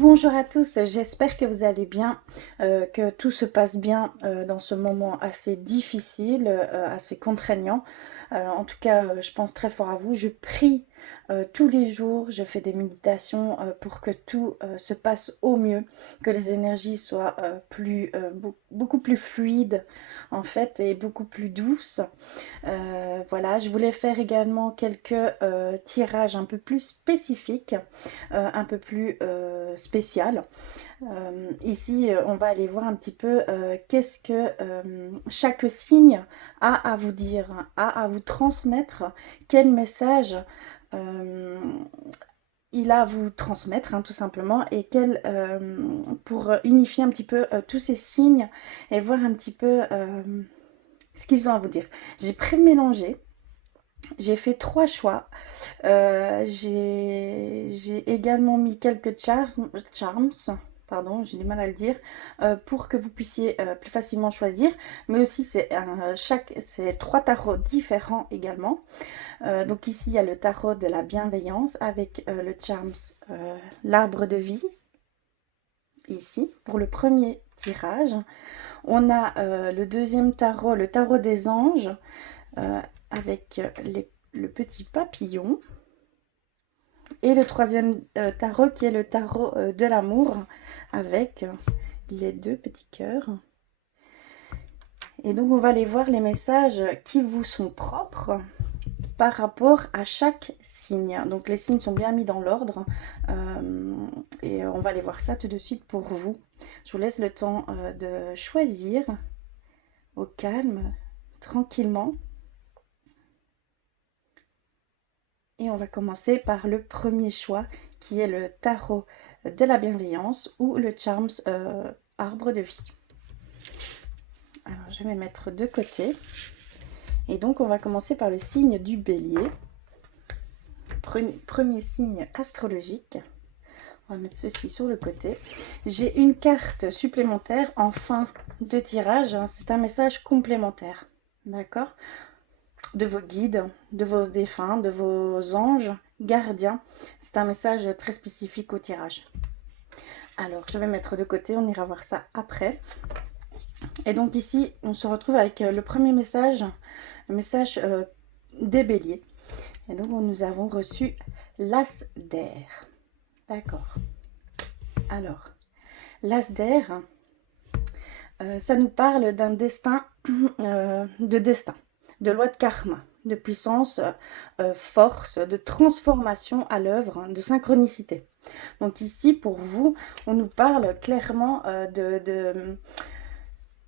Bonjour à tous, j'espère que vous allez bien, que tout se passe bien dans ce moment assez difficile, assez contraignant. En tout cas, je pense très fort à vous. Je prie tous les jours, je fais des méditations pour que tout se passe au mieux, que les énergies soient beaucoup plus fluides en fait et beaucoup plus douces. Voilà, je voulais faire également quelques tirages un peu plus spécifiques, un peu plus spécial. Ici, on va aller voir un petit peu qu'est-ce que chaque signe a à vous dire, a à vous transmettre, quel message euh, il a à vous transmettre, hein, tout simplement, et pour unifier un petit peu tous ces signes et voir un petit peu ce qu'ils ont à vous dire. J'ai pré-mélangé. J'ai fait trois choix. J'ai également mis quelques charms, pardon, j'ai du mal à le dire, pour que vous puissiez plus facilement choisir. Mais aussi, c'est trois tarots différents également. Donc ici, il y a le tarot de la bienveillance avec le charms, l'arbre de vie. Ici, pour le premier tirage, on a le deuxième tarot, le tarot des anges, euh, avec le petit papillon. Et le troisième tarot qui est le tarot de l'amour avec les deux petits cœurs. Et donc on va aller voir les messages qui vous sont propres par rapport à chaque signe. Donc les signes sont bien mis dans l'ordre et on va aller voir ça tout de suite pour vous. Je vous laisse le temps de choisir au calme, tranquillement. Et on va commencer par le premier choix qui est le tarot de la bienveillance ou le charms arbre de vie. Alors je vais mettre de côté. Et donc on va commencer par le signe du bélier. Premier signe astrologique. On va mettre ceci sur le côté. J'ai une carte supplémentaire en fin de tirage. C'est un message complémentaire. D'accord ? De vos guides, de vos défunts, de vos anges gardiens. C'est un message très spécifique au tirage. Alors, je vais mettre de côté, on ira voir ça après. Et donc ici, on se retrouve avec le premier message, le message des béliers. Et donc, nous avons reçu l'as d'air. D'accord. Alors, l'as d'air, ça nous parle d'un destin, de loi de karma, de puissance, force, de transformation à l'œuvre, de synchronicité. Donc ici, pour vous, on nous parle clairement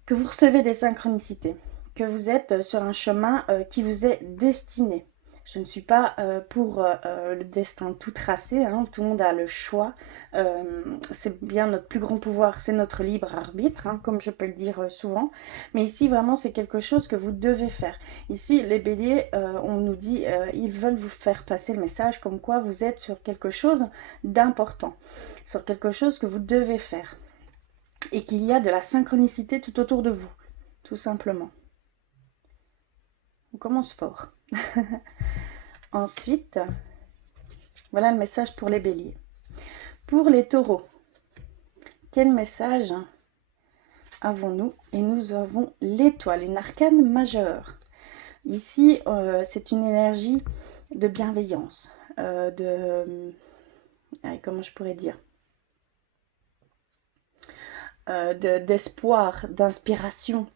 que vous recevez des synchronicités, que vous êtes sur un chemin qui vous est destiné. Je ne suis pas pour le destin tout tracé, hein, tout le monde a le choix. C'est bien notre plus grand pouvoir, c'est notre libre arbitre, hein, comme je peux le dire souvent. Mais ici, vraiment, c'est quelque chose que vous devez faire. Ici, les béliers, on nous dit, ils veulent vous faire passer le message comme quoi vous êtes sur quelque chose d'important, sur quelque chose que vous devez faire. Et qu'il y a de la synchronicité tout autour de vous, tout simplement. On commence fort. Ensuite, voilà le message pour les béliers. Pour les taureaux, quel message avons-nous? Et nous avons l'étoile, une arcane majeure. Ici, c'est une énergie de bienveillance, comment je pourrais dire, d'espoir, d'inspiration.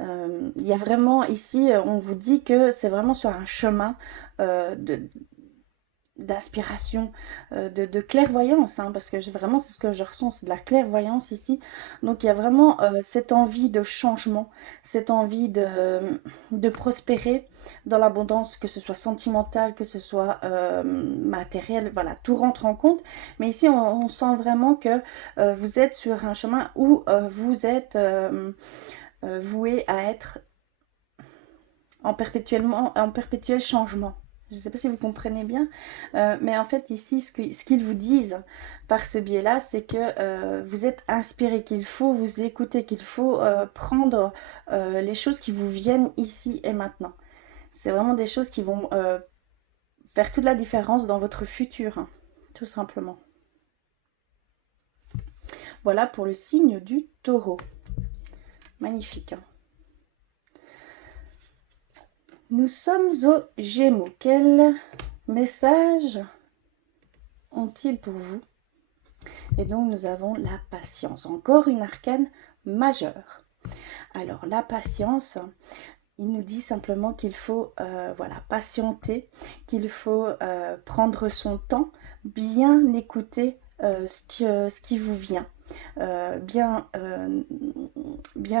Il y a vraiment ici, on vous dit que c'est vraiment sur un chemin d'inspiration, de clairvoyance, hein, parce que vraiment c'est ce que je ressens, c'est de la clairvoyance ici. Donc il y a vraiment cette envie de changement, cette envie de prospérer dans l'abondance, que ce soit sentimentale, que ce soit matériel, voilà, tout rentre en compte. Mais ici on sent vraiment que vous êtes sur un chemin où vous êtes voué à être en perpétuel changement. Je ne sais pas si vous comprenez bien, mais en fait ici, ce qu'ils vous disent par ce biais-là, c'est que vous êtes inspiré, qu'il faut vous écouter, qu'il faut prendre les choses qui vous viennent ici et maintenant. C'est vraiment des choses qui vont faire toute la différence dans votre futur, hein, tout simplement. Voilà pour le signe du Taureau. Magnifique. Nous sommes aux Gémeaux. Quel message ont-ils pour vous? Et donc nous avons la patience. Encore une arcane majeure. Alors la patience, il nous dit simplement qu'il faut voilà, patienter, qu'il faut prendre son temps, bien écouter ce qui vous vient. Bien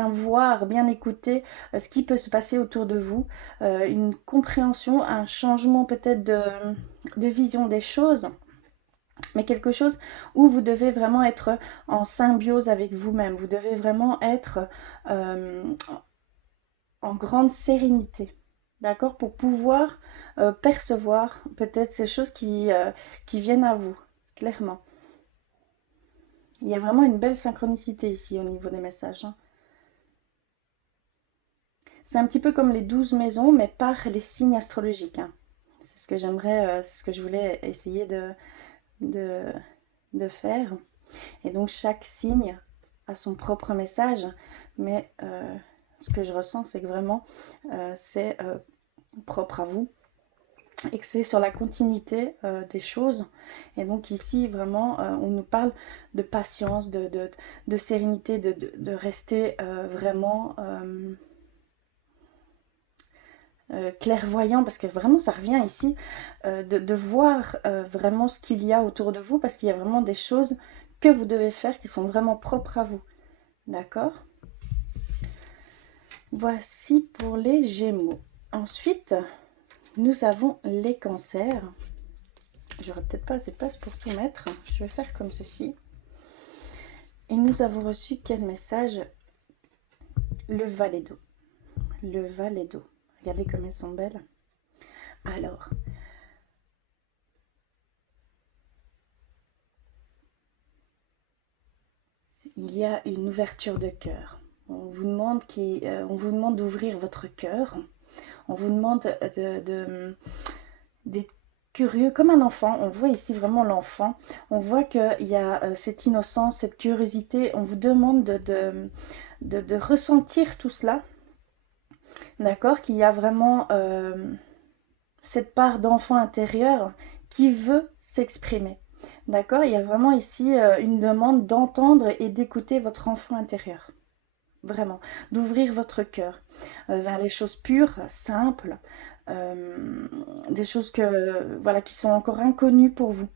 voir, bien écouter ce qui peut se passer autour de vous, une compréhension, un changement peut-être de vision des choses, mais quelque chose où vous devez vraiment être en symbiose avec vous-même, vous devez vraiment être en grande sérénité, d'accord, pour pouvoir percevoir peut-être ces choses qui viennent à vous, clairement. Il y a vraiment une belle synchronicité ici au niveau des messages. Hein. C'est un petit peu comme les 12 maisons, mais par les signes astrologiques. Hein. C'est ce que j'aimerais, c'est ce que je voulais essayer de faire. Et donc chaque signe a son propre message, mais ce que je ressens, c'est que vraiment, c'est propre à vous. Et que c'est sur la continuité des choses. Et donc ici, vraiment, on nous parle de patience, de sérénité, de rester vraiment clairvoyant, parce que vraiment, ça revient ici, de voir vraiment ce qu'il y a autour de vous, parce qu'il y a vraiment des choses que vous devez faire qui sont vraiment propres à vous. D'accord? Voici pour les Gémeaux. Ensuite, nous avons les Cancers. J'aurais peut-être pas assez de place pour tout mettre. Je vais faire comme ceci. Et nous avons reçu quel message? Le valet d'eau. Le valet d'eau. Regardez comme elles sont belles. Alors, il y a une ouverture de cœur. On vous demande d'ouvrir votre cœur. On vous demande d'être curieux comme un enfant. On voit ici vraiment l'enfant. On voit qu'il y a cette innocence, cette curiosité. On vous demande de ressentir tout cela. D'accord? Qu'il y a vraiment cette part d'enfant intérieur qui veut s'exprimer. D'accord? Il y a vraiment ici une demande d'entendre et d'écouter votre enfant intérieur. Vraiment. D'ouvrir votre cœur vers les choses pures, simples, des choses qui sont encore inconnues pour vous.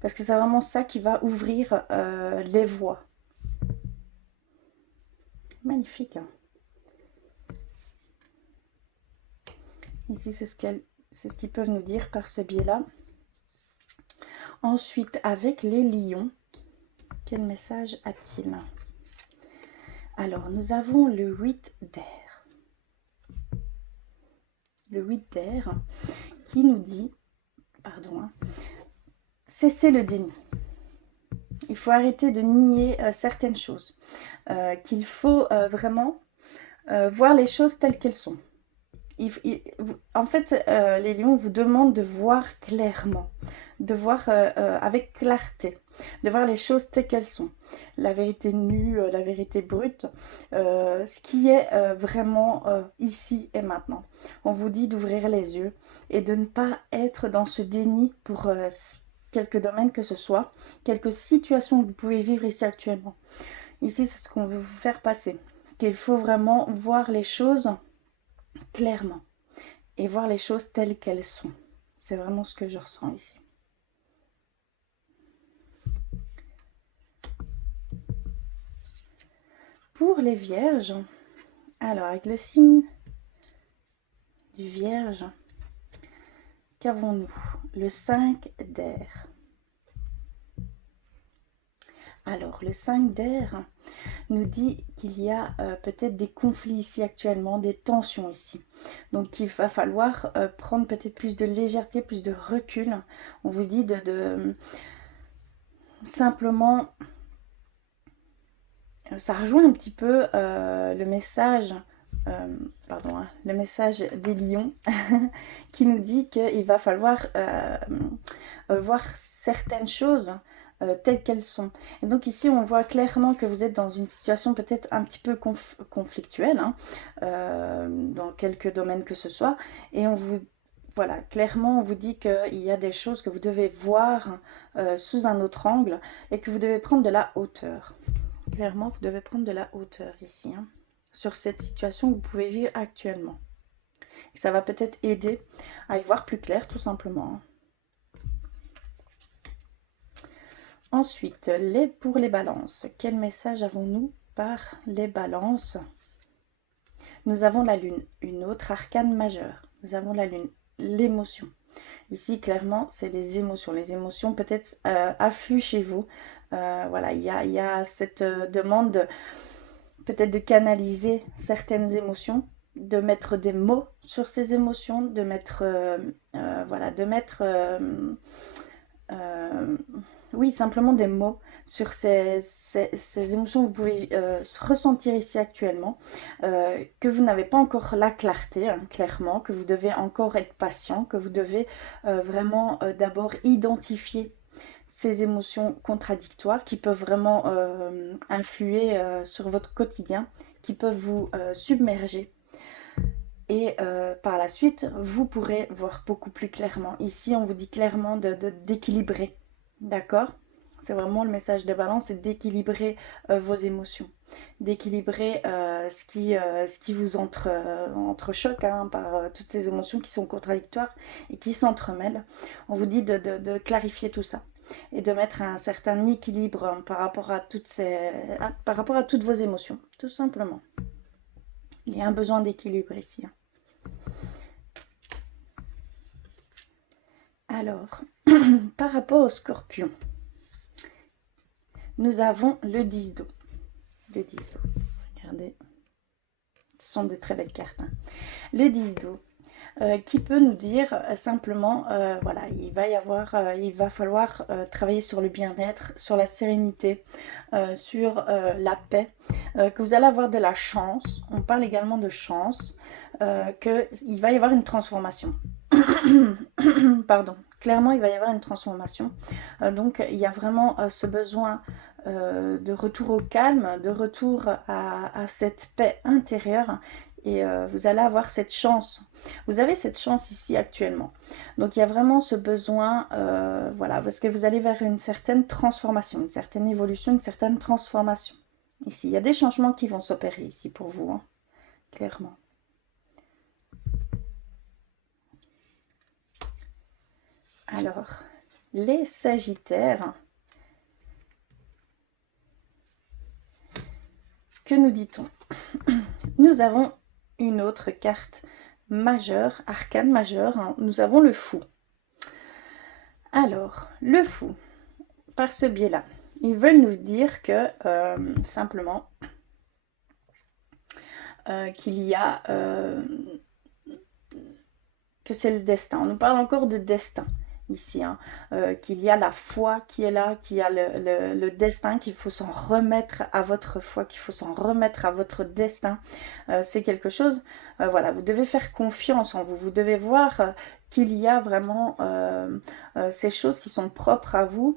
Parce que c'est vraiment ça qui va ouvrir les voies. Magnifique. Hein. Ici, c'est ce qu'ils peuvent nous dire par ce biais-là. Ensuite, avec les lions, quel message a-t-il? Alors, nous avons le 8 d'air. Le 8 d'air qui nous dit, cessez le déni. Il faut arrêter de nier certaines choses. Qu'il faut vraiment voir les choses telles qu'elles sont. En fait, les lions vous demandent de voir clairement, de voir avec clarté, de voir les choses telles qu'elles sont. La vérité nue, la vérité brute, ce qui est vraiment ici et maintenant. On vous dit d'ouvrir les yeux et de ne pas être dans ce déni pour quelques domaines que ce soit, quelques situations que vous pouvez vivre ici actuellement. Ici, c'est ce qu'on veut vous faire passer, qu'il faut vraiment voir les choses clairement et voir les choses telles qu'elles sont. C'est vraiment ce que je ressens ici. Pour les vierges, alors avec le signe du vierge, qu'avons-nous? Le 5 d'air. Alors, le 5 d'air nous dit qu'il y a peut-être des conflits ici actuellement, des tensions ici. Donc, il va falloir prendre peut-être plus de légèreté, plus de recul. On vous dit de simplement... Ça rejoint un petit peu le message... le message des lions qui nous dit qu'il va falloir voir certaines choses telles qu'elles sont. Et donc ici, on voit clairement que vous êtes dans une situation peut-être un petit peu conflictuelle, hein, dans quelques domaines que ce soit. Et on vous, voilà, clairement, on vous dit qu'il y a des choses que vous devez voir sous un autre angle et que vous devez prendre de la hauteur. Clairement, vous devez prendre de la hauteur ici, hein, sur cette situation que vous pouvez vivre actuellement. Et ça va peut-être aider à y voir plus clair, tout simplement, hein. Ensuite, pour les balances. Quel message avons-nous par les balances? Nous avons la lune, une autre arcane majeure. Nous avons la lune, l'émotion. Ici, clairement, c'est les émotions. Les émotions peut-être affluent chez vous. Voilà, il y a cette demande peut-être de canaliser certaines émotions, de mettre des mots sur ces émotions, de mettre, voilà, de mettre... oui, simplement des mots sur ces émotions que vous pouvez ressentir ici actuellement, que vous n'avez pas encore la clarté, hein, clairement, que vous devez encore être patient, que vous devez vraiment d'abord identifier ces émotions contradictoires qui peuvent vraiment influer sur votre quotidien, qui peuvent vous submerger. Et par la suite, vous pourrez voir beaucoup plus clairement. Ici, on vous dit clairement d'équilibrer. D'accord? C'est vraiment le message de balance, c'est d'équilibrer vos émotions. D'équilibrer ce qui vous entrechoque, hein, par toutes ces émotions qui sont contradictoires et qui s'entremêlent. On vous dit de clarifier tout ça et de mettre un certain équilibre, hein, par rapport à par rapport à toutes vos émotions, tout simplement. Il y a un besoin d'équilibre ici, hein. Alors, par rapport au scorpion, nous avons le 10 d'eau. Le 10 d'eau, regardez, ce sont des très belles cartes, hein. Le 10 d'eau, qui peut nous dire simplement, voilà, il va falloir travailler sur le bien-être, sur la sérénité, sur la paix, que vous allez avoir de la chance. On parle également de chance, qu'il va y avoir une transformation. Pardon. Clairement, il va y avoir une transformation. Donc, il y a vraiment ce besoin de retour au calme, de retour à cette paix intérieure. Et vous allez avoir cette chance. Vous avez cette chance ici actuellement. Donc, il y a vraiment ce besoin, voilà, parce que vous allez vers une certaine transformation, une certaine évolution, une certaine transformation. Ici, il y a des changements qui vont s'opérer ici pour vous, hein, clairement. Alors, les Sagittaires, que nous dit-on? Nous avons une autre carte majeure, arcane majeure, hein. Nous avons le fou. Alors, le fou, par ce biais-là, ils veulent nous dire que, simplement, qu'il y a... que c'est le destin. On nous parle encore de destin ici, hein, qu'il y a la foi qui est là, qu'il y a le destin, qu'il faut s'en remettre à votre foi, qu'il faut s'en remettre à votre destin. C'est quelque chose, voilà, vous devez faire confiance en vous, vous devez voir qu'il y a vraiment ces choses qui sont propres à vous,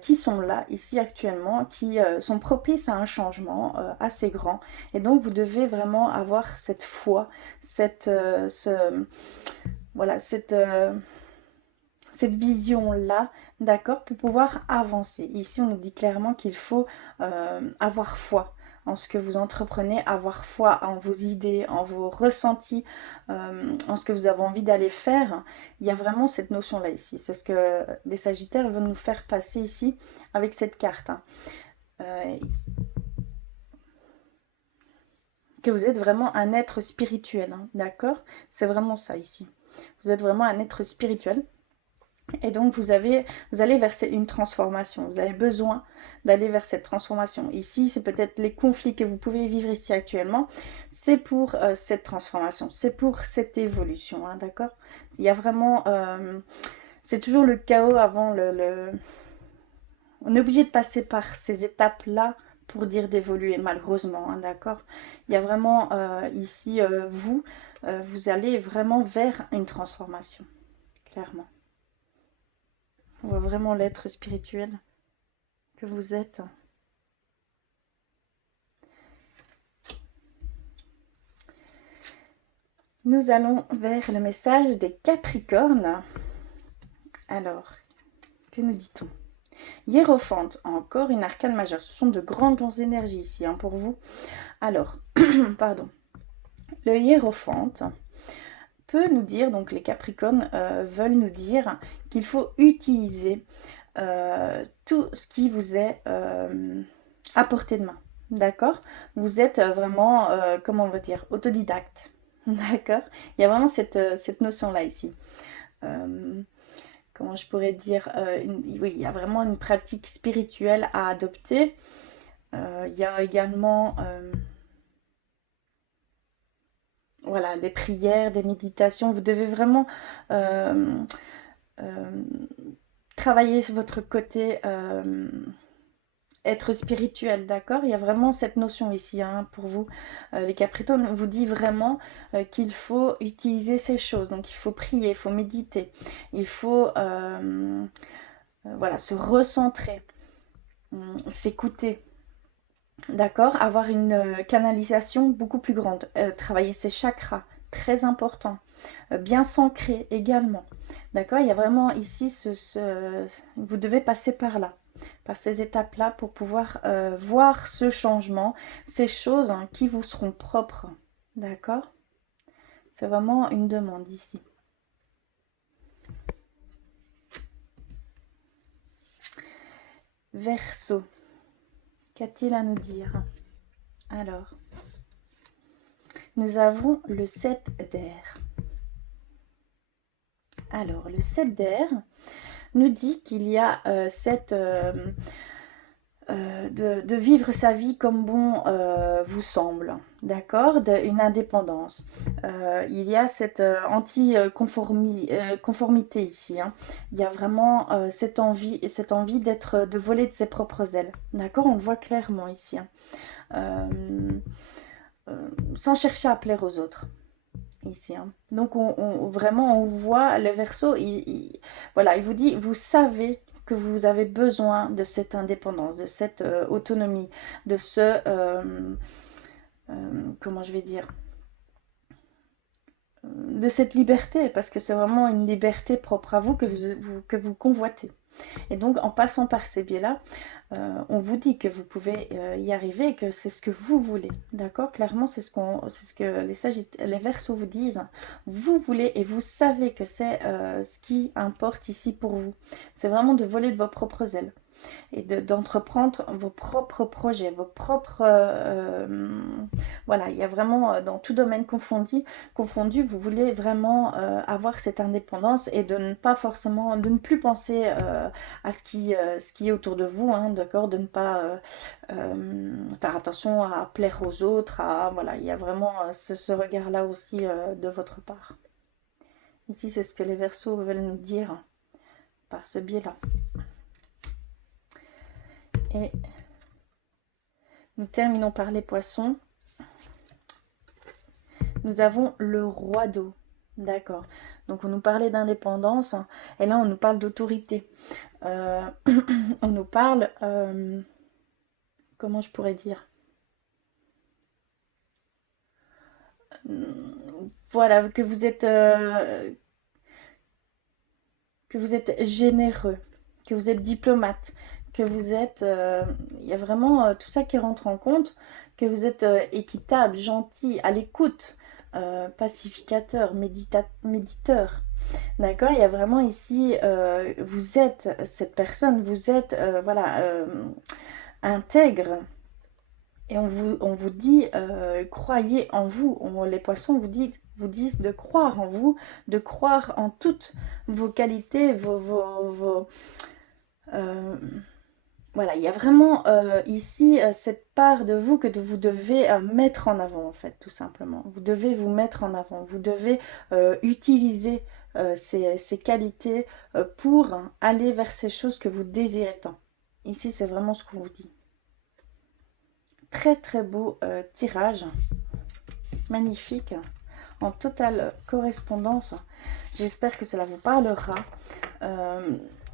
qui sont là, ici actuellement, qui sont propices à un changement assez grand. Et donc, vous devez vraiment avoir cette foi, voilà, cette vision-là, d'accord, pour pouvoir avancer. Ici, on nous dit clairement qu'il faut avoir foi en ce que vous entreprenez, avoir foi en vos idées, en vos ressentis, en ce que vous avez envie d'aller faire. Il y a vraiment cette notion-là ici. C'est ce que les Sagittaires veulent nous faire passer ici avec cette carte, hein. Que vous êtes vraiment un être spirituel, hein, d'accord? C'est vraiment ça ici. Vous êtes vraiment un être spirituel. Et donc vous allez vers une transformation, vous avez besoin d'aller vers cette transformation. Ici, c'est peut-être les conflits que vous pouvez vivre ici actuellement, c'est pour cette transformation, c'est pour cette évolution, hein, d'accord? Il y a vraiment, c'est toujours le chaos avant On est obligé de passer par ces étapes-là pour dire d'évoluer, malheureusement, hein, d'accord? Il y a vraiment ici, vous allez vraiment vers une transformation, clairement. On voit vraiment l'être spirituel. que vous êtes. Nous allons vers le message des Capricornes. Alors, que nous dit-on? Hiérophante, encore une arcane majeure. Ce sont de grandes énergies ici hein, pour vous. Alors, pardon. Le hiérophante peut nous dire, donc les Capricornes veulent nous dire qu'il faut utiliser tout ce qui vous est à portée de main. D'accord? Vous êtes vraiment, comment on va dire, autodidacte. D'accord? Il y a vraiment cette notion-là ici. Comment je pourrais dire oui, il y a vraiment une pratique spirituelle à adopter. Il y a également voilà, des prières, des méditations. Vous devez vraiment travailler sur votre côté être spirituel, d'accord? Il y a vraiment cette notion ici hein, pour vous. Les Capricornes vous dit vraiment qu'il faut utiliser ces choses. Donc il faut prier, il faut méditer, il faut voilà, se recentrer, s'écouter. D'accord? Avoir une canalisation beaucoup plus grande. Travailler ses chakras, très important. Bien s'ancrer également. D'accord? Il y a vraiment ici, vous devez passer par là, par ces étapes-là pour pouvoir voir ce changement, ces choses hein, qui vous seront propres. D'accord? C'est vraiment une demande ici. Verseau. Qu'a-t-il à nous dire? Alors, nous avons le 7 d'air. Alors, le 7 d'air nous dit qu'il y a de vivre sa vie comme bon vous semble, d'accord, une indépendance. Il y a cette anti-conformité ici. Hein. Il y a vraiment cette envie de voler de ses propres ailes, d'accord, on le voit clairement ici. Hein. Sans chercher à plaire aux autres. Ici, hein. Donc vraiment on voit le Verseau, voilà, il vous dit, vous savez que vous avez besoin de cette indépendance, de cette autonomie, de ce comment je vais dire, de cette liberté, parce que c'est vraiment une liberté propre à vous que vous convoitez. Et donc en passant par ces biais-là, on vous dit que vous pouvez y arriver et que c'est ce que vous voulez. D'accord? Clairement, c'est ce que les Verseaux vous disent. Vous voulez et vous savez que c'est ce qui importe ici pour vous. C'est vraiment de voler de vos propres ailes et d'entreprendre vos propres projets, vos propres... voilà, il y a vraiment, dans tout domaine confondu, vous voulez vraiment avoir cette indépendance et de ne pas forcément, de ne plus penser à ce qui est autour de vous, hein, d'accord, de ne pas faire attention à plaire aux autres, voilà, il y a vraiment ce regard-là aussi de votre part. Ici, c'est ce que les Verseaux veulent nous dire par ce biais-là. Et nous terminons par les Poissons. Nous avons le roi d'eau. D'accord. Donc on nous parlait d'indépendance. Hein, et là on nous parle d'autorité. On nous parle... comment je pourrais dire, voilà, que vous êtes généreux, que vous êtes diplomate, que vous êtes... il y a vraiment tout ça qui rentre en compte, que vous êtes équitable, gentil, à l'écoute, pacificateur, méditeur. D'accord? Il y a vraiment ici, vous êtes cette personne, vous êtes, voilà, intègre. Et on vous dit, croyez en vous. Les Poissons vous disent de croire en vous, de croire en toutes vos qualités, voilà, il y a vraiment ici cette part de vous que vous devez mettre en avant, en fait, tout simplement. Vous devez vous mettre en avant. Vous devez utiliser ces qualités pour aller vers ces choses que vous désirez tant. Ici, c'est vraiment ce qu'on vous dit. Très très beau tirage, magnifique, en totale correspondance. J'espère que cela vous parlera.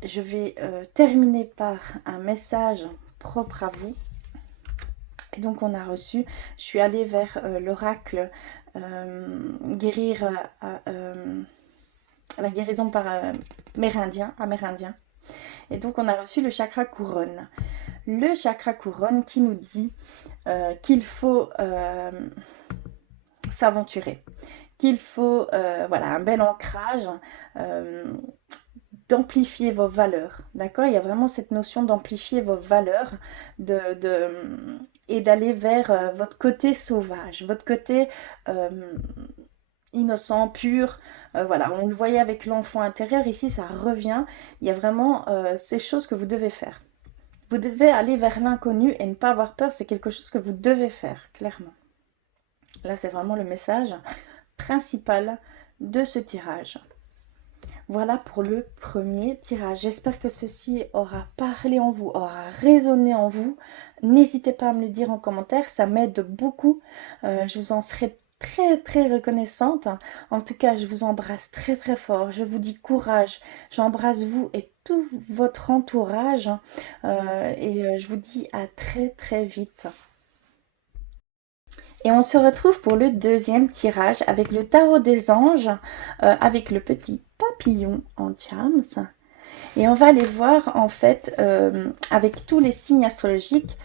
je vais terminer par un message propre à vous. Et donc on a reçu, je suis allée vers l'oracle guérir la guérison par amérindien. Et donc on a reçu le chakra couronne. Le chakra couronne qui nous dit qu'il faut s'aventurer, qu'il faut voilà, un bel ancrage, d'amplifier vos valeurs, d'accord? Il y a vraiment cette notion d'amplifier vos valeurs et d'aller vers votre côté sauvage, votre côté innocent, pur. Voilà, on le voyait avec l'enfant intérieur, ici ça revient. Il y a vraiment ces choses que vous devez faire. Vous devez aller vers l'inconnu et ne pas avoir peur, c'est quelque chose que vous devez faire, clairement. Là, c'est vraiment le message principal de ce tirage. Voilà pour le premier tirage. J'espère que ceci aura parlé en vous, aura résonné en vous. N'hésitez pas à me le dire en commentaire, ça m'aide beaucoup. Je vous en serai très très reconnaissante. En tout cas, je vous embrasse très très fort. Je vous dis courage. J'embrasse vous et tout votre entourage. Je vous dis à très très vite. Et on se retrouve pour le deuxième tirage avec le tarot des anges, avec le petit papillon en charms. Et on va aller voir en fait, avec tous les signes astrologiques,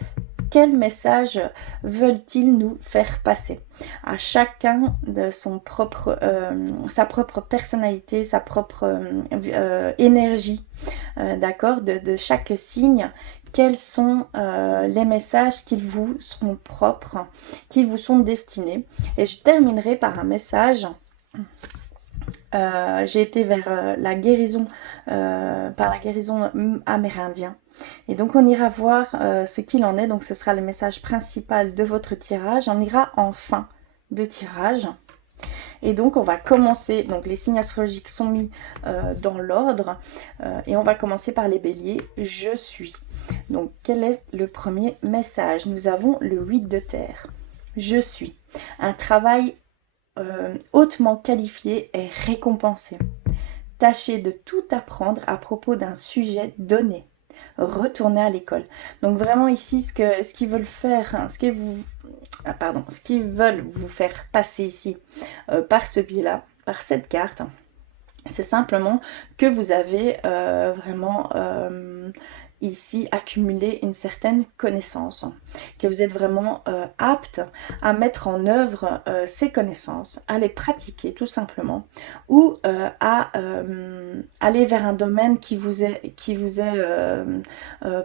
quel message veulent-ils nous faire passer à chacun de sa propre personnalité, sa propre énergie, d'accord, de chaque signe. Quels sont les messages qui vous sont propres, qui vous sont destinés. Et je terminerai par un message. J'ai été vers la guérison, par la guérison amérindien. Et donc on ira voir ce qu'il en est. Donc ce sera le message principal de votre tirage. On ira en fin de tirage. Et donc on va commencer, donc les signes astrologiques sont mis dans l'ordre. Et on va commencer par les béliers. Je suis. Donc quel est le premier message? Nous avons le 8 de terre. Je suis. Un travail hautement qualifié et récompensé. Tâchez de tout apprendre à propos d'un sujet donné. Retournez à l'école. Donc vraiment ici, ce qu'ils veulent faire, hein, ce qu'ils veulent vous faire passer ici par ce biais-là, par cette carte, c'est simplement que vous avez vraiment ici accumulé une certaine connaissance, que vous êtes vraiment apte à mettre en œuvre ces connaissances, à les pratiquer tout simplement, ou à aller vers un domaine qui vous est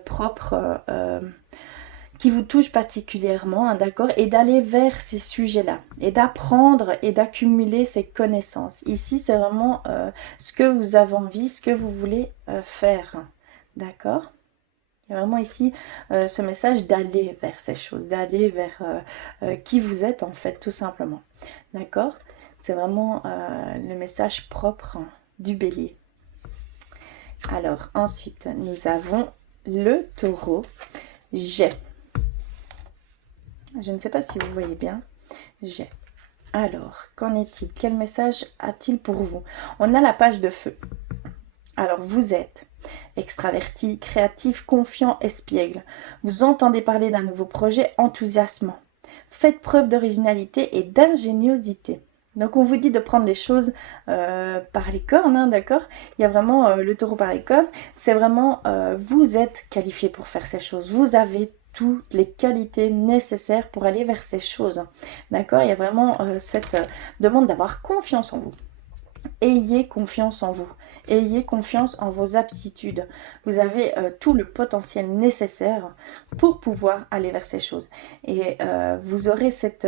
propre, qui vous touche particulièrement, hein, d'accord, et d'aller vers ces sujets-là, et d'apprendre et d'accumuler ces connaissances. Ici, c'est vraiment ce que vous avez envie, ce que vous voulez faire, d'accord. Il y a vraiment ici ce message d'aller vers ces choses, d'aller vers qui vous êtes en fait, tout simplement, d'accord. C'est vraiment le message propre du bélier. Alors, ensuite, nous avons le taureau. J'ai. Je ne sais pas si vous voyez bien. J'ai. Alors, qu'en est-il? Quel message a-t-il pour vous? On a la page de feu. Alors, vous êtes extraverti, créatif, confiant, espiègle. Vous entendez parler d'un nouveau projet enthousiasmant. Faites preuve d'originalité et d'ingéniosité. Donc, on vous dit de prendre les choses par les cornes, hein, d'accord? Il y a vraiment le taureau par les cornes. C'est vraiment, vous êtes qualifié pour faire ces choses. Vous avez toutes les qualités nécessaires pour aller vers ces choses. D'accord? Il y a vraiment cette demande d'avoir confiance en vous. Ayez confiance en vous. Ayez confiance en vos aptitudes. Vous avez tout le potentiel nécessaire pour pouvoir aller vers ces choses. Et vous aurez cette...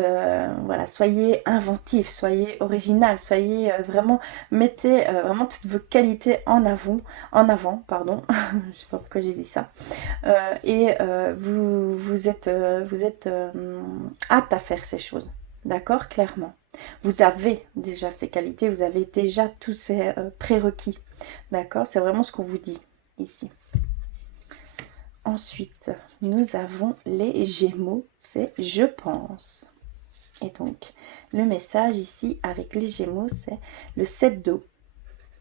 voilà, soyez inventif, soyez original, soyez vraiment... Mettez vraiment toutes vos qualités en avant, pardon. Je sais pas pourquoi j'ai dit ça. Vous êtes apte à faire ces choses. D'accord, clairement. Vous avez déjà ces qualités, vous avez déjà tous ces prérequis. D'accord, c'est vraiment ce qu'on vous dit ici. Ensuite, nous avons les Gémeaux, c'est je pense. Et donc, le message ici avec les Gémeaux, c'est le 7 d'eau.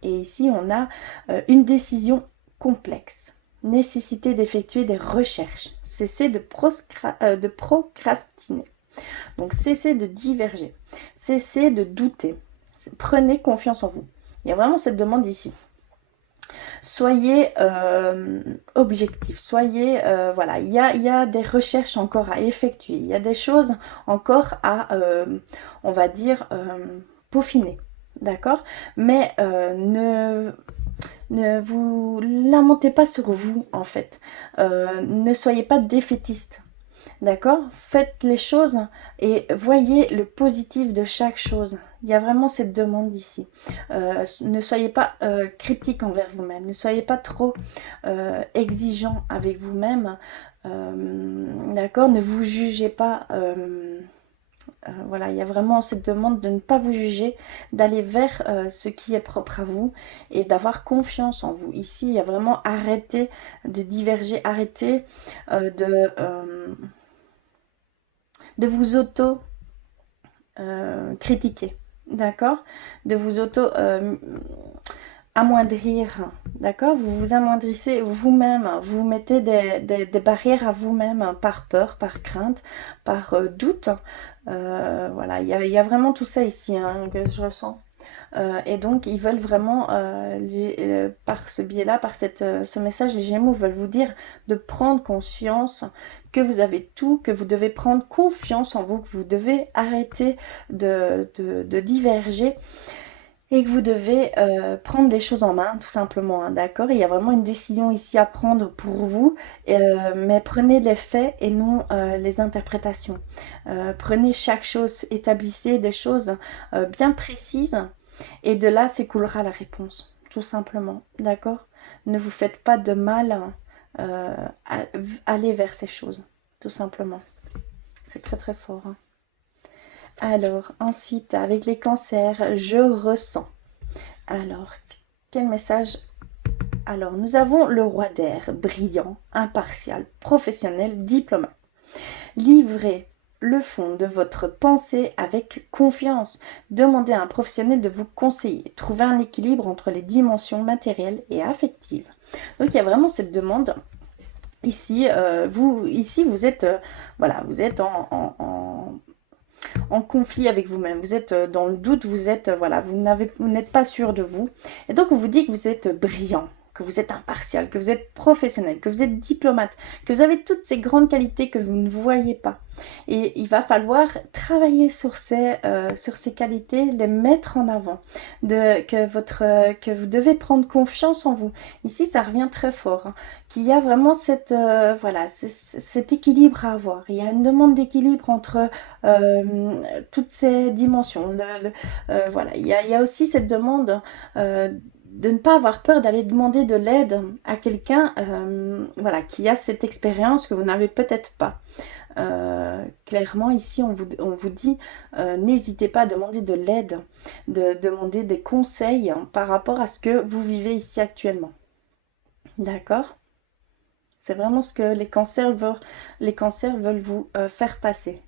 Et ici, on a une décision complexe. Nécessité d'effectuer des recherches. Cessez de procrastiner. Donc cessez de diverger. Cessez de douter. Prenez confiance en vous. Il y a vraiment cette demande ici. Soyez objectif, soyez, voilà, il y a des recherches encore à effectuer, il y a des choses encore à, on va dire, peaufiner, d'accord? Mais ne vous lamentez pas sur vous, en fait. Ne soyez pas défaitiste. D'accord? Faites les choses et voyez le positif de chaque chose. Il y a vraiment cette demande ici. Ne soyez pas critique envers vous-même. Ne soyez pas trop exigeant avec vous-même. D'accord? Ne vous jugez pas. Voilà, il y a vraiment cette demande de ne pas vous juger, d'aller vers ce qui est propre à vous et d'avoir confiance en vous. Ici, il y a vraiment arrêter de diverger, arrêter de vous auto-critiquer, d'accord? De vous auto-amoindrir, d'accord? Vous vous amoindrissez vous-même, vous mettez des barrières à vous-même par peur, par crainte, par doute. Voilà, il y a vraiment tout ça ici hein, que je ressens. Et donc, ils veulent vraiment, par ce biais-là, par ce message, les Gémeaux veulent vous dire de prendre conscience que vous avez tout, que vous devez prendre confiance en vous, que vous devez arrêter de diverger et que vous devez prendre les choses en main, tout simplement, hein, d'accord? Il y a vraiment une décision ici à prendre pour vous, mais prenez les faits et non les interprétations. Prenez chaque chose, établissez des choses bien précises, et de là s'écoulera la réponse, tout simplement, d'accord? Ne vous faites pas de mal à aller vers ces choses, tout simplement. C'est très très fort, hein. Alors, ensuite, avec les cancers, je ressens. Alors, quel message? Alors, nous avons le roi d'air, brillant, impartial, professionnel, diplomate. Livrez le fond de votre pensée avec confiance. Demandez à un professionnel de vous conseiller. Trouvez un équilibre entre les dimensions matérielles et affectives. Donc, il y a vraiment cette demande. Ici, vous êtes, voilà, vous êtes en conflit avec vous-même, vous êtes dans le doute, vous êtes, voilà, vous n'êtes pas sûr de vous. Et donc, on vous dit que vous êtes brillant, que vous êtes impartial, que vous êtes professionnel, que vous êtes diplomate, que vous avez toutes ces grandes qualités que vous ne voyez pas. Et il va falloir travailler sur ces qualités, les mettre en avant, que vous devez prendre confiance en vous. Ici, ça revient très fort, hein, qu'il y a vraiment cet équilibre à avoir. Il y a une demande d'équilibre entre toutes ces dimensions. Voilà, il y a aussi cette demande de ne pas avoir peur d'aller demander de l'aide à quelqu'un voilà, qui a cette expérience que vous n'avez peut-être pas. Clairement ici on vous dit n'hésitez pas à demander de l'aide, de demander des conseils par rapport à ce que vous vivez ici actuellement. D'accord? C'est vraiment ce que les cancers veulent vous faire passer.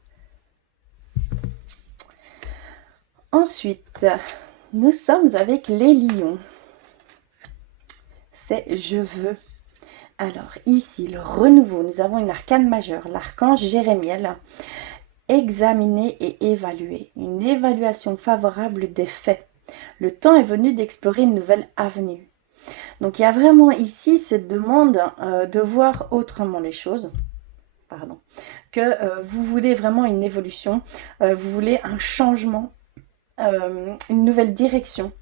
Ensuite, nous sommes avec les lions. C'est je veux. Alors ici, le renouveau, nous avons une arcane majeure, l'archange Jérémiel. Examiner et évaluer. Une évaluation favorable des faits. Le temps est venu d'explorer une nouvelle avenue. Donc il y a vraiment ici cette demande de voir autrement les choses. Pardon. Que vous voulez vraiment une évolution, vous voulez un changement, une nouvelle direction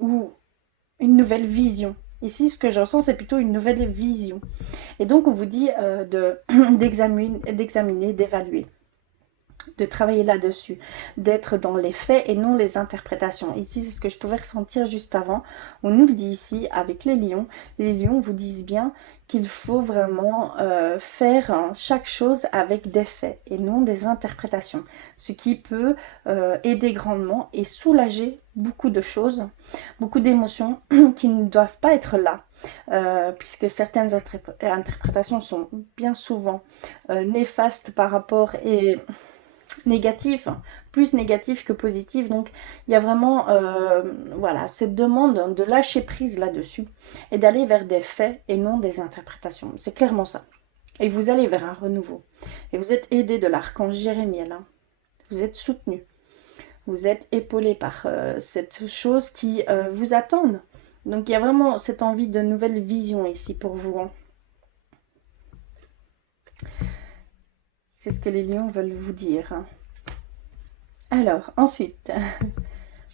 ou une nouvelle vision. Ici, ce que je ressens, c'est plutôt une nouvelle vision. Et donc, on vous dit d'examiner, d'évaluer, de travailler là-dessus, d'être dans les faits et non les interprétations. Ici, c'est ce que je pouvais ressentir juste avant. On nous le dit ici avec les lions. Les lions vous disent bien qu'il faut vraiment faire chaque chose avec des faits et non des interprétations. Ce qui peut aider grandement et soulager beaucoup de choses, beaucoup d'émotions qui ne doivent pas être là. Puisque certaines interprétations sont bien souvent néfastes par rapport négatif, plus négatif que positif. Donc il y a vraiment voilà, cette demande de lâcher prise là-dessus et d'aller vers des faits et non des interprétations. C'est clairement ça. Et vous allez vers un renouveau. Et vous êtes aidé de l'archange Jérémiel. Hein. Vous êtes soutenu. Vous êtes épaulé par cette chose qui vous attend. Donc il y a vraiment cette envie de nouvelles visions ici pour vous. Hein. C'est ce que les lions veulent vous dire. Hein. Alors, ensuite,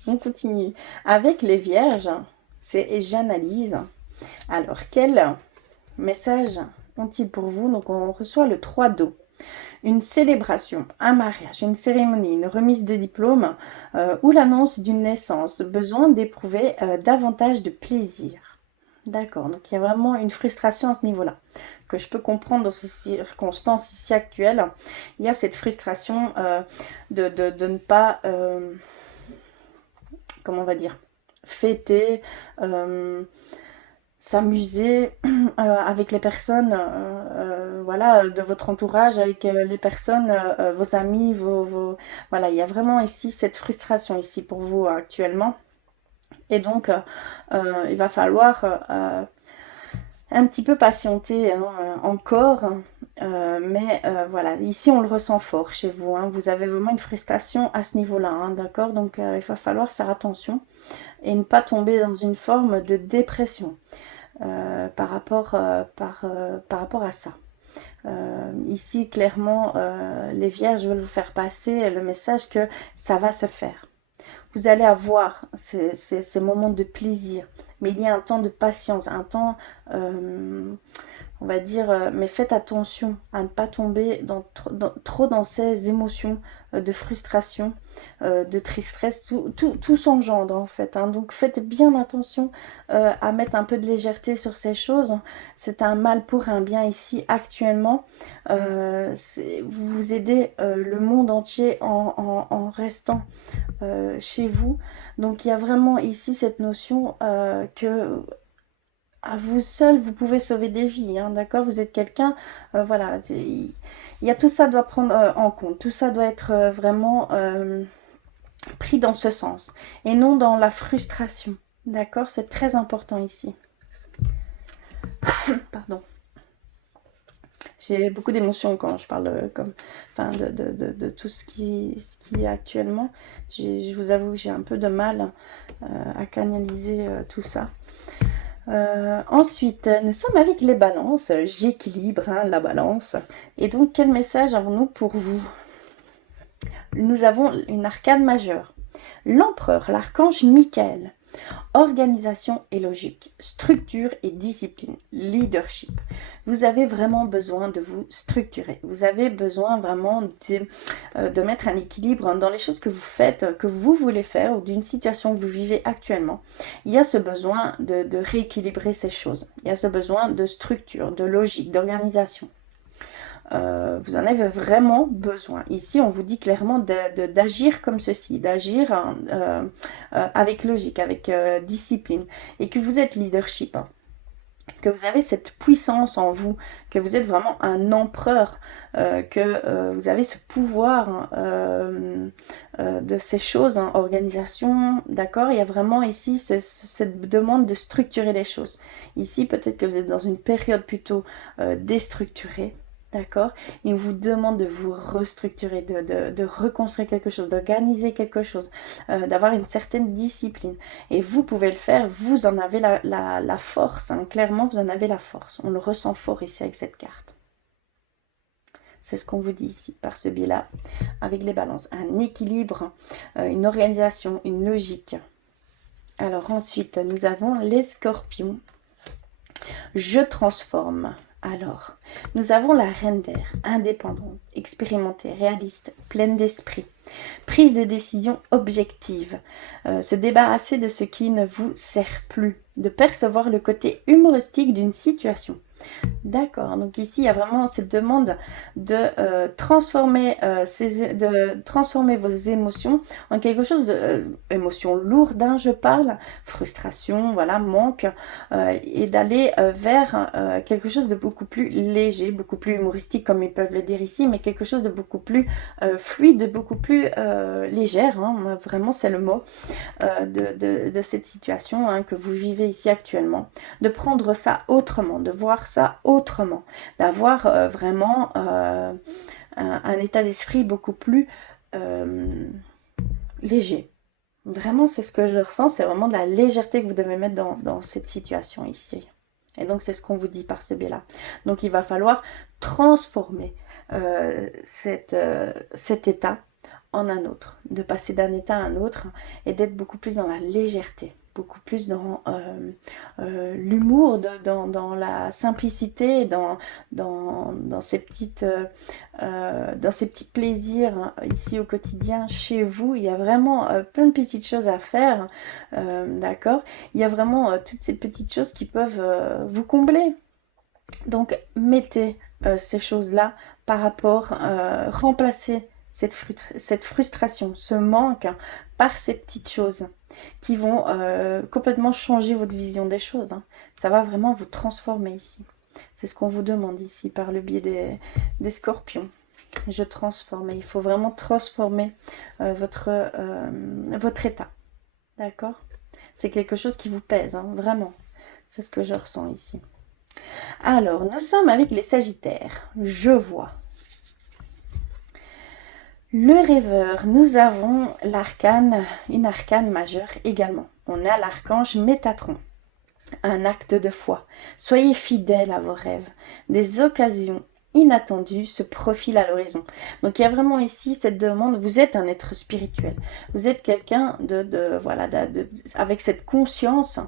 on continue. Avec les vierges, c'est j'analyse. Alors, quel message ont-ils pour vous? Donc, on reçoit le 3 d'eau. Une célébration, un mariage, une cérémonie, une remise de diplôme ou l'annonce d'une naissance. Besoin d'éprouver davantage de plaisir. D'accord, donc il y a vraiment une frustration à ce niveau-là, que je peux comprendre dans ces circonstances ici actuelles. Il y a cette frustration de ne pas, comment on va dire, fêter, s'amuser avec les personnes voilà, de votre entourage, avec les personnes, vos amis, voilà, il y a vraiment ici cette frustration ici pour vous actuellement. Et donc, il va falloir un petit peu patienter hein, encore. Mais voilà, ici on le ressent fort chez vous. Hein. Vous avez vraiment une frustration à ce niveau-là, hein, d'accord? Donc il va falloir faire attention et ne pas tomber dans une forme de dépression par rapport à ça. Ici, clairement, les vierges veulent vous faire passer le message que ça va se faire. Vous allez avoir ces moments de plaisir, mais il y a un temps de patience, un temps, on va dire, mais faites attention à ne pas tomber trop dans ces émotions de frustration, de tristesse, tout s'engendre en fait. Hein. Donc faites bien attention à mettre un peu de légèreté sur ces choses. C'est un mal pour un bien ici actuellement. Vous aidez le monde entier en restant chez vous. Donc il y a vraiment ici cette notion que à vous seul, vous pouvez sauver des vies, hein, d'accord? Vous êtes quelqu'un, voilà, il y a tout ça doit prendre en compte, tout ça doit être vraiment pris dans ce sens, et non dans la frustration, d'accord? C'est très important ici. Pardon. J'ai beaucoup d'émotions quand je parle de tout ce qui est actuellement. Je vous avoue que j'ai un peu de mal à canaliser tout ça. Ensuite, nous sommes avec les balances. J'équilibre hein, la balance. Et donc, quel message avons-nous pour vous? Nous avons une arcane majeure. L'empereur, l'archange Michael. Organisation et logique, structure et discipline, leadership. Vous avez vraiment besoin de vous structurer. Vous avez besoin vraiment de mettre un équilibre dans les choses que vous faites, que vous voulez faire ou d'une situation que vous vivez actuellement. Il y a ce besoin de rééquilibrer ces choses. Il y a ce besoin de structure, de logique, d'organisation. Vous en avez vraiment besoin. Ici, on vous dit clairement d'agir comme ceci, d'agir avec logique, avec discipline, et que vous êtes leadership, hein, que vous avez cette puissance en vous, que vous êtes vraiment un empereur, que vous avez ce pouvoir de ces choses, hein, organisation, d'accord? Il y a vraiment ici cette demande de structurer les choses. Ici, peut-être que vous êtes dans une période plutôt déstructurée. D'accord? Il vous demande de vous restructurer, de reconstruire quelque chose, d'organiser quelque chose, d'avoir une certaine discipline. Et vous pouvez le faire, vous en avez la force. Hein. Clairement, vous en avez la force. On le ressent fort ici avec cette carte. C'est ce qu'on vous dit ici, par ce biais-là, avec les balances. Un équilibre, une organisation, une logique. Alors ensuite, nous avons les scorpions. Je transforme. Alors, nous avons la reine d'air, indépendante, expérimentée, réaliste, pleine d'esprit. Prise de décision objective, se débarrasser de ce qui ne vous sert plus, de percevoir le côté humoristique d'une situation. D'accord, donc ici il y a vraiment cette demande de transformer vos émotions en quelque chose de émotions lourdes, hein, je parle, frustration, voilà, manque, et d'aller vers quelque chose de beaucoup plus léger, beaucoup plus humoristique comme ils peuvent le dire ici, mais quelque chose de beaucoup plus fluide, beaucoup plus légère, hein, vraiment c'est le mot de cette situation, hein, que vous vivez ici actuellement, de prendre ça autrement, de voir ça autrement, d'avoir vraiment un état d'esprit beaucoup plus léger. Vraiment, c'est ce que je ressens, c'est vraiment de la légèreté que vous devez mettre dans cette situation ici. Et donc, c'est ce qu'on vous dit par ce biais-là. Donc, il va falloir transformer cet état en un autre, de passer d'un état à un autre et d'être beaucoup plus dans la légèreté, beaucoup plus dans l'humour, dans la simplicité, dans ces dans ces petits plaisirs, hein, ici au quotidien, chez vous. Il y a vraiment plein de petites choses à faire, d'accord. Il y a vraiment toutes ces petites choses qui peuvent vous combler. Donc, mettez ces choses-là par rapport, remplacez cette frustration, ce manque, hein, par ces petites choses qui vont complètement changer votre vision des choses, hein. Ça va vraiment vous transformer ici. C'est ce qu'on vous demande ici par le biais des scorpions. Je transforme. Et il faut vraiment transformer votre état. D'accord? C'est quelque chose qui vous pèse, hein, vraiment. C'est ce que je ressens ici. Alors, nous sommes avec les Sagittaires. Je vois. Le rêveur, nous avons l'arcane, une arcane majeure également. On a l'archange Métatron. Un acte de foi. Soyez fidèles à vos rêves. Des occasions inattendues se profilent à l'horizon. Donc il y a vraiment ici cette demande, vous êtes un être spirituel. Vous êtes quelqu'un avec cette conscience,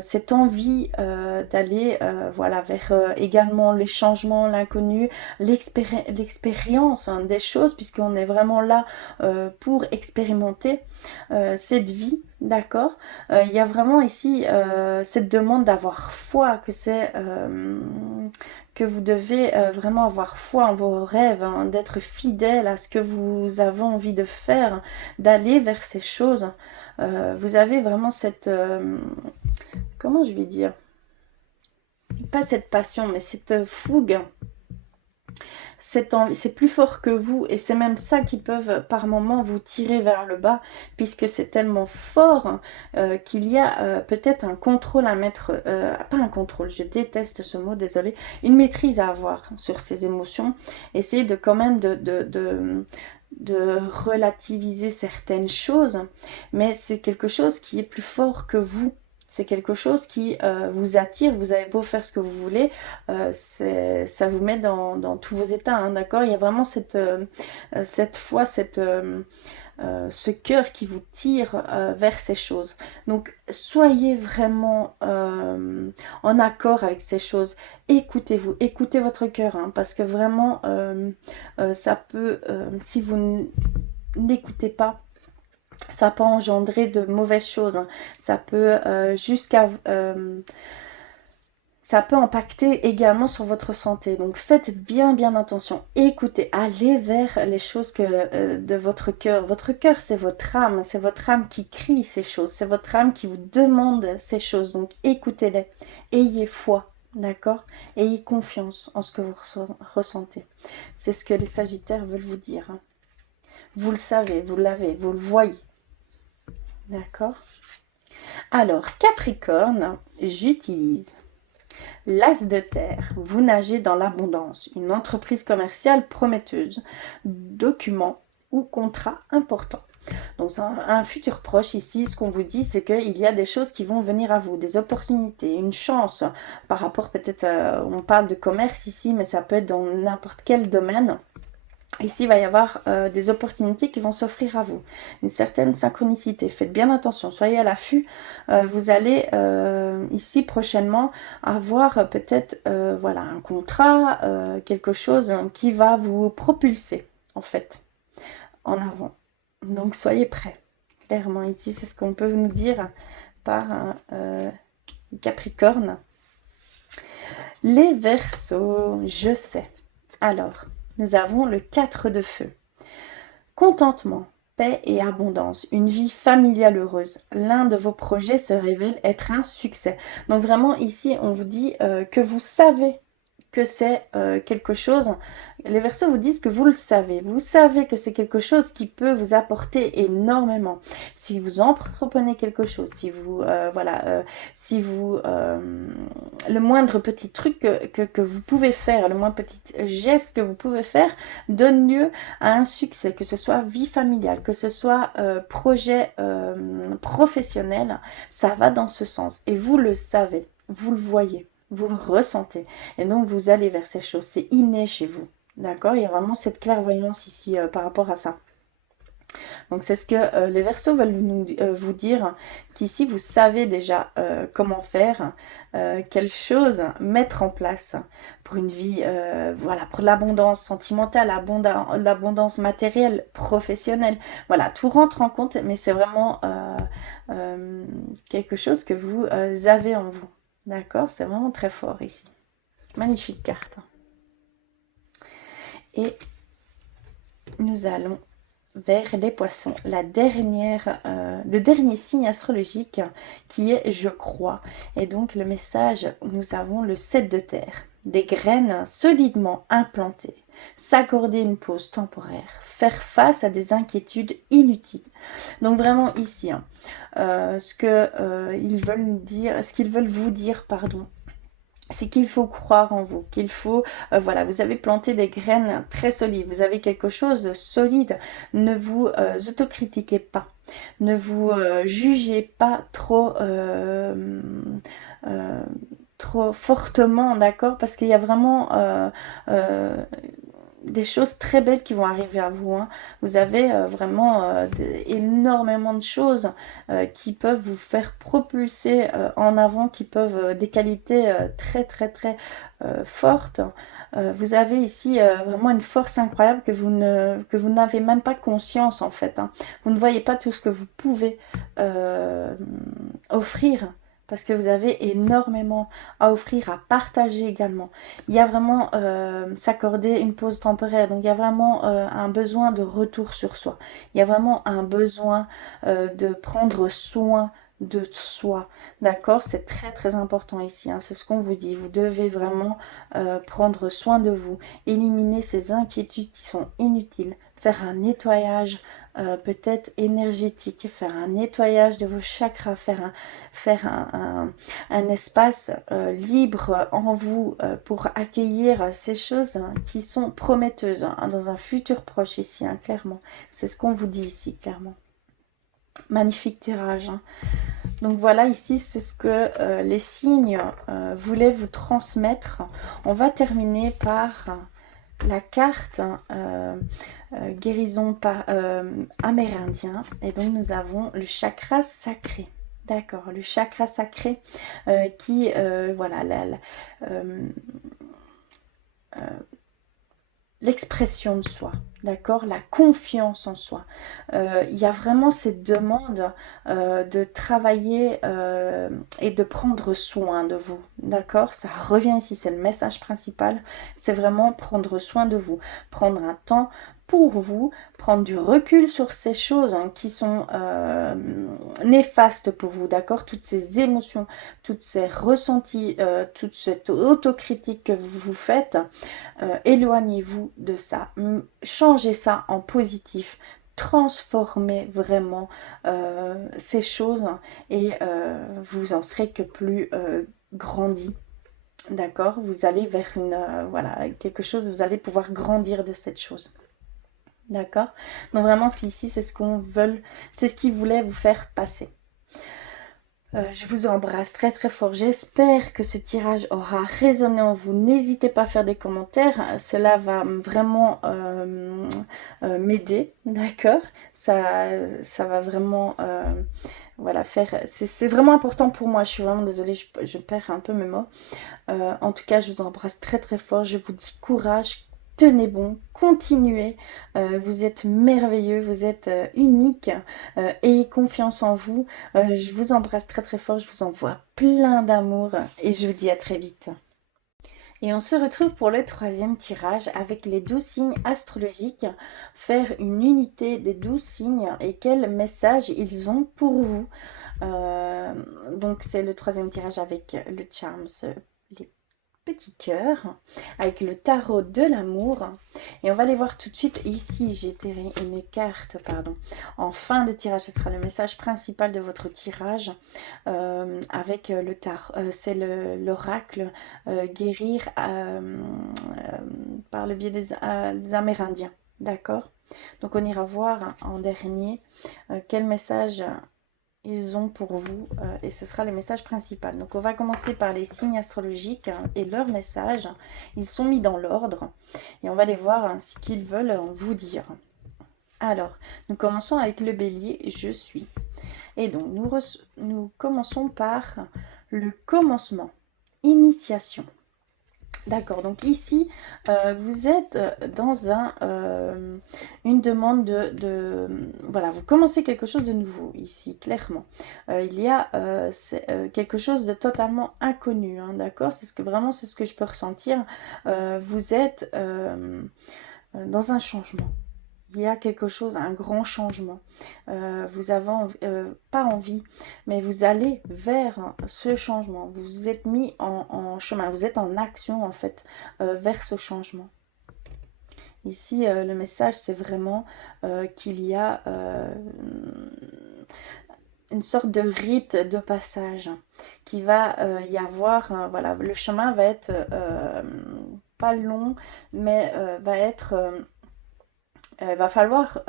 cette envie d'aller voilà, vers également les changements, l'inconnu, l'expérience, hein, des choses, puisqu'on est vraiment là pour expérimenter cette vie. D'accord. Il y a vraiment ici cette demande d'avoir foi, que vous devez vraiment avoir foi en vos rêves, hein, d'être fidèle à ce que vous avez envie de faire, d'aller vers ces choses. Vous avez vraiment cette... comment je vais dire? Pas cette passion, mais cette fougue. C'est plus fort que vous et c'est même ça qui peuvent par moments vous tirer vers le bas, puisque c'est tellement fort qu'il y a peut-être un contrôle à mettre, pas un contrôle, je déteste ce mot, désolé, une maîtrise à avoir sur ces émotions. Essayez de quand même de relativiser certaines choses, mais c'est quelque chose qui est plus fort que vous. C'est quelque chose qui vous attire, vous avez beau faire ce que vous voulez, ça vous met dans tous vos états, hein, d'accord. Il y a vraiment cette foi, ce cœur qui vous tire vers ces choses. Donc soyez vraiment en accord avec ces choses. Écoutez-vous, écoutez votre cœur, hein, parce que vraiment ça peut, si vous n'écoutez pas, ça peut engendrer de mauvaises choses, hein. Ça peut ça peut impacter également sur votre santé. Donc faites bien attention. Écoutez, allez vers les choses de votre cœur. Votre cœur, c'est votre âme. C'est votre âme qui crie ces choses. C'est votre âme qui vous demande ces choses. Donc écoutez-les. Ayez foi. D'accord? Ayez confiance en ce que vous ressentez. C'est ce que les Sagittaires veulent vous dire, hein. Vous le savez, vous l'avez, vous le voyez. D'accord? Alors, Capricorne, j'utilise l'as de terre. Vous nagez dans l'abondance. Une entreprise commerciale prometteuse. Document ou contrat important. Donc, un futur proche ici, ce qu'on vous dit, c'est qu'il y a des choses qui vont venir à vous, des opportunités, une chance par rapport peut-être, on parle de commerce ici, mais ça peut être dans n'importe quel domaine. Ici, il va y avoir des opportunités qui vont s'offrir à vous. Une certaine synchronicité. Faites bien attention. Soyez à l'affût. Vous allez ici prochainement avoir peut-être voilà, un contrat, quelque chose qui va vous propulser en fait en avant. Donc soyez prêts. Clairement ici, c'est ce qu'on peut nous dire par un Capricorne. Les Verseaux, je sais. Alors, nous avons le 4 de feu. Contentement, paix et abondance, une vie familiale heureuse. L'un de vos projets se révèle être un succès. Donc vraiment ici, on vous dit que vous savez que c'est quelque chose. Les Verseaux vous disent que vous le savez. Vous savez que c'est quelque chose qui peut vous apporter énormément. Si vous entreprenez quelque chose, si vous, si vous, le moindre petit truc que vous pouvez faire, le moindre petit geste que vous pouvez faire, donne lieu à un succès, que ce soit vie familiale, que ce soit projet professionnel, ça va dans ce sens. Et vous le savez, vous le voyez. Vous le ressentez. Et donc, vous allez vers ces choses. C'est inné chez vous. D'accord? Il y a vraiment cette clairvoyance ici par rapport à ça. Donc, c'est ce que les Verseaux veulent vous dire, qu'ici, vous savez déjà comment faire, quelles choses mettre en place pour une vie, voilà, pour l'abondance sentimentale, l'abondance matérielle, professionnelle. Voilà, tout rentre en compte, mais c'est vraiment quelque chose que vous avez en vous. D'accord, c'est vraiment très fort ici. Magnifique carte. Et nous allons vers les poissons. Le dernier signe astrologique qui est je crois. Et donc le message, nous avons le 7 de terre. Des graines solidement implantées. S'accorder une pause temporaire. Faire face à des inquiétudes inutiles. Donc vraiment ici, ce qu'ils veulent vous dire, pardon, c'est qu'il faut croire en vous, qu'il faut, voilà, vous avez planté des graines très solides, vous avez quelque chose de solide, ne vous autocritiquez pas, ne vous jugez pas trop fortement, d'accord, parce qu'il y a vraiment des choses très belles qui vont arriver à vous. Hein. Vous avez vraiment énormément de choses qui peuvent vous faire propulser en avant, qui peuvent des qualités très très très fortes. Vous avez ici vraiment une force incroyable que vous n'avez même pas conscience en fait. Hein. Vous ne voyez pas tout ce que vous pouvez offrir. Parce que vous avez énormément à offrir, à partager également. Il y a vraiment s'accorder une pause temporaire. Donc il y a vraiment un besoin de retour sur soi. Il y a vraiment un besoin de prendre soin de soi. D'accord? C'est très très important ici. Hein. C'est ce qu'on vous dit. Vous devez vraiment prendre soin de vous. Éliminer ces inquiétudes qui sont inutiles. Faire un nettoyage peut-être énergétique, faire un nettoyage de vos chakras, faire un espace libre en vous pour accueillir ces choses qui sont prometteuses hein, dans un futur proche ici, hein, clairement. C'est ce qu'on vous dit ici, clairement. Magnifique tirage. Hein. Donc voilà, ici, c'est ce que les signes voulaient vous transmettre. On va terminer par la carte guérison amérindien. Et donc, nous avons le chakra sacré. D'accord, le chakra sacré qui, voilà, l'expression de soi, d'accord, la confiance en soi. Il y a vraiment cette demande de travailler et de prendre soin de vous, d'accord. Ça revient ici, c'est le message principal, c'est vraiment prendre soin de vous, prendre un temps pour vous, prendre du recul sur ces choses hein, qui sont néfastes pour vous, d'accord, toutes ces émotions, toutes ces ressentis, toute cette autocritique que vous vous faites, éloignez-vous de ça, changez ça en positif, transformez vraiment ces choses et vous en serez que plus grandi. D'accord, vous allez vers une voilà, quelque chose, vous allez pouvoir grandir de cette chose. D'accord. Donc vraiment, ici, c'est ce qu'on veut, c'est ce qu'ils voulaient vous faire passer. Je vous embrasse très très fort. J'espère que ce tirage aura résonné en vous. N'hésitez pas à faire des commentaires. Cela va vraiment m'aider. D'accord, ça va vraiment voilà, faire. C'est vraiment important pour moi. Je suis vraiment désolée, je perds un peu mes mots. En tout cas, je vous embrasse très très fort. Je vous dis courage. Tenez bon, continuez, vous êtes merveilleux, vous êtes unique, ayez confiance en vous. Je vous embrasse très très fort, je vous envoie plein d'amour et je vous dis à très vite. Et on se retrouve pour le troisième tirage avec les 12 signes astrologiques, faire une unité des 12 signes et quels messages ils ont pour vous. Donc c'est le troisième tirage avec le Charms, les petits cœurs, avec le tarot de l'amour. Et on va les voir tout de suite. Ici, j'ai tiré une carte, pardon. En fin de tirage, ce sera le message principal de votre tirage avec le tarot. C'est l'oracle guérir par le biais des Amérindiens. D'accord? Donc on ira voir en dernier quel message ils ont pour vous et ce sera le message principal. Donc on va commencer par les signes astrologiques et leurs messages. Ils sont mis dans l'ordre et on va les voir ce qu'ils veulent vous dire. Alors, nous commençons avec le bélier, je suis. Et donc nous commençons par le commencement, initiation. D'accord, donc ici, vous êtes dans une demande voilà, vous commencez quelque chose de nouveau ici, clairement. Il y a quelque chose de totalement inconnu, hein, d'accord? C'est ce que je peux ressentir. Vous êtes dans un changement. Il y a quelque chose, un grand changement. Vous avez pas envie, mais vous allez vers ce changement. Vous vous êtes mis en chemin, vous êtes en action en fait vers ce changement. Ici, le message, c'est vraiment qu'il y a une sorte de rite de passage qui va y avoir. Voilà, le chemin va être pas long, mais va être... va falloir,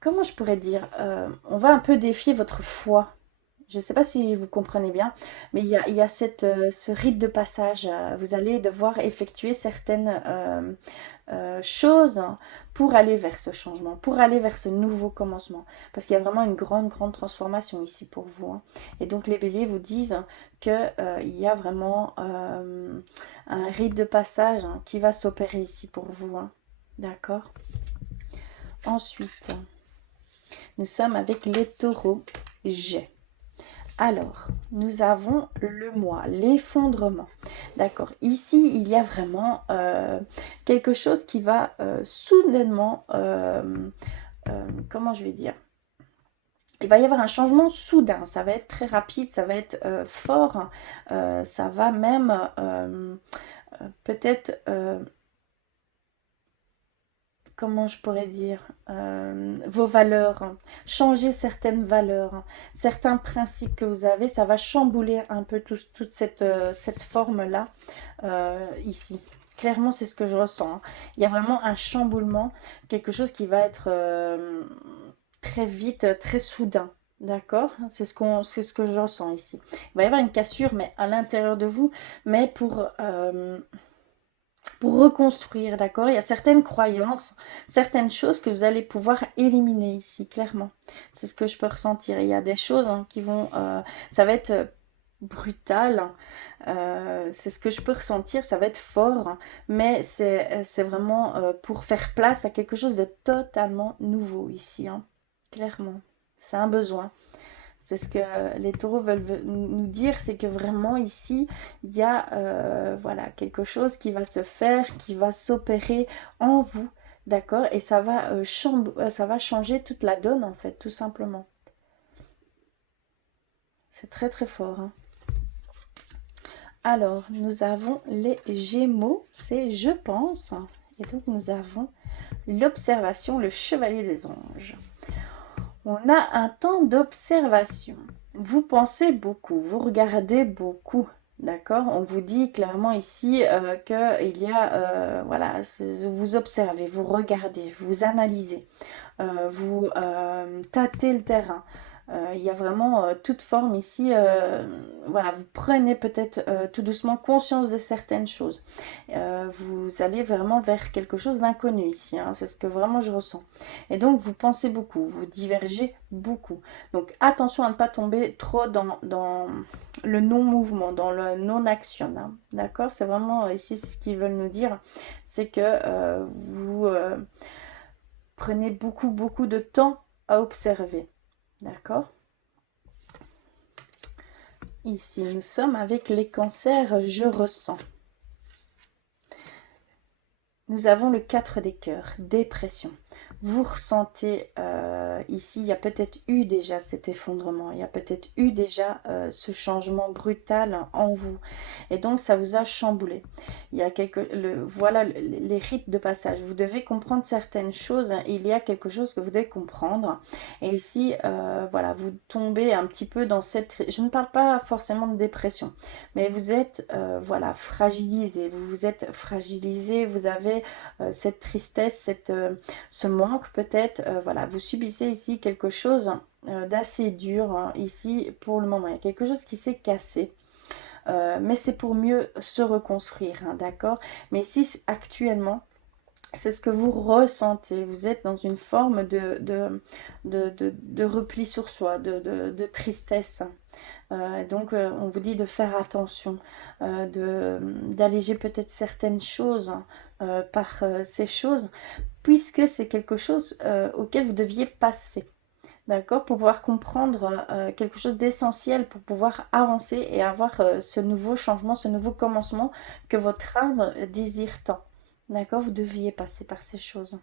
comment je pourrais dire, on va un peu défier votre foi. Je ne sais pas si vous comprenez bien, mais il y a ce rite de passage. Vous allez devoir effectuer certaines choses pour aller vers ce changement, pour aller vers ce nouveau commencement. Parce qu'il y a vraiment une grande, grande transformation ici pour vous, hein. Et donc les béliers vous disent qu'il y a vraiment un rite de passage, hein, qui va s'opérer ici pour vous, hein. D'accord? Ensuite, nous sommes avec les taureaux. Alors, nous avons le mois, l'effondrement. D'accord. Ici, il y a vraiment quelque chose qui va soudainement, comment je vais dire, il va y avoir un changement soudain. Ça va être très rapide, ça va être fort. Ça va même peut-être... comment je pourrais dire, vos valeurs, hein, changer certaines valeurs, hein, certains principes que vous avez, ça va chambouler un peu toute cette forme-là, ici. Clairement, c'est ce que je ressens, hein. Il y a vraiment un chamboulement, quelque chose qui va être très vite, très soudain. D'accord? C'est ce que je ressens ici. Il va y avoir une cassure, mais à l'intérieur de vous, mais pour reconstruire, d'accord? Il y a certaines croyances, certaines choses que vous allez pouvoir éliminer ici, clairement. C'est ce que je peux ressentir. Il y a des choses, hein, qui vont... ça va être brutal, hein. C'est ce que je peux ressentir, ça va être fort, hein, mais c'est vraiment pour faire place à quelque chose de totalement nouveau ici, hein, clairement. C'est un besoin. C'est ce que les taureaux veulent nous dire, c'est que vraiment ici, il y a voilà, quelque chose qui va se faire, qui va s'opérer en vous, d'accord? Et ça va changer toute la donne, en fait, tout simplement. C'est très très fort, hein. Alors, nous avons les Gémeaux, c'est je pense. Et donc, nous avons l'observation, le chevalier des anges. On a un temps d'observation. Vous pensez beaucoup, vous regardez beaucoup, d'accord? On vous dit clairement ici qu'il y a, voilà, vous observez, vous regardez, vous analysez, vous tâtez le terrain. Il y a vraiment toute forme ici. Voilà, vous prenez peut-être tout doucement conscience de certaines choses. Vous allez vraiment vers quelque chose d'inconnu ici, hein, c'est ce que vraiment je ressens. Et donc vous pensez beaucoup, vous divergez beaucoup. Donc attention à ne pas tomber trop dans le non-mouvement, dans le non-action, hein, d'accord? C'est vraiment ici ce qu'ils veulent nous dire, c'est que vous prenez beaucoup de temps à observer, d'accord? Ici, nous sommes avec les cancers, je ressens. Nous avons le 4 des cœurs, dépression. Vous ressentez, ici, il y a peut-être eu déjà cet effondrement, il y a peut-être eu déjà ce changement brutal en vous. Et donc, ça vous a chamboulé. Il y a voilà les rites de passage. Vous devez comprendre certaines choses. Il y a quelque chose que vous devez comprendre. Et ici, voilà, vous tombez un petit peu dans cette... Je ne parle pas forcément de dépression, mais vous êtes, voilà, fragilisé. Vous vous êtes fragilisé, vous avez cette tristesse, ce manque peut-être, voilà, vous subissez ici quelque chose d'assez dur, hein, ici pour le moment. Il y a quelque chose qui s'est cassé. Mais c'est pour mieux se reconstruire, hein, d'accord? Mais ici, actuellement, c'est ce que vous ressentez. Vous êtes dans une forme de repli sur soi, de tristesse. Donc, on vous dit de faire attention, d'alléger peut-être certaines choses par ces choses, puisque c'est quelque chose auquel vous deviez passer. D'accord? Pour pouvoir comprendre quelque chose d'essentiel, pour pouvoir avancer et avoir ce nouveau changement, ce nouveau commencement que votre âme désire tant. D'accord? Vous deviez passer par ces choses.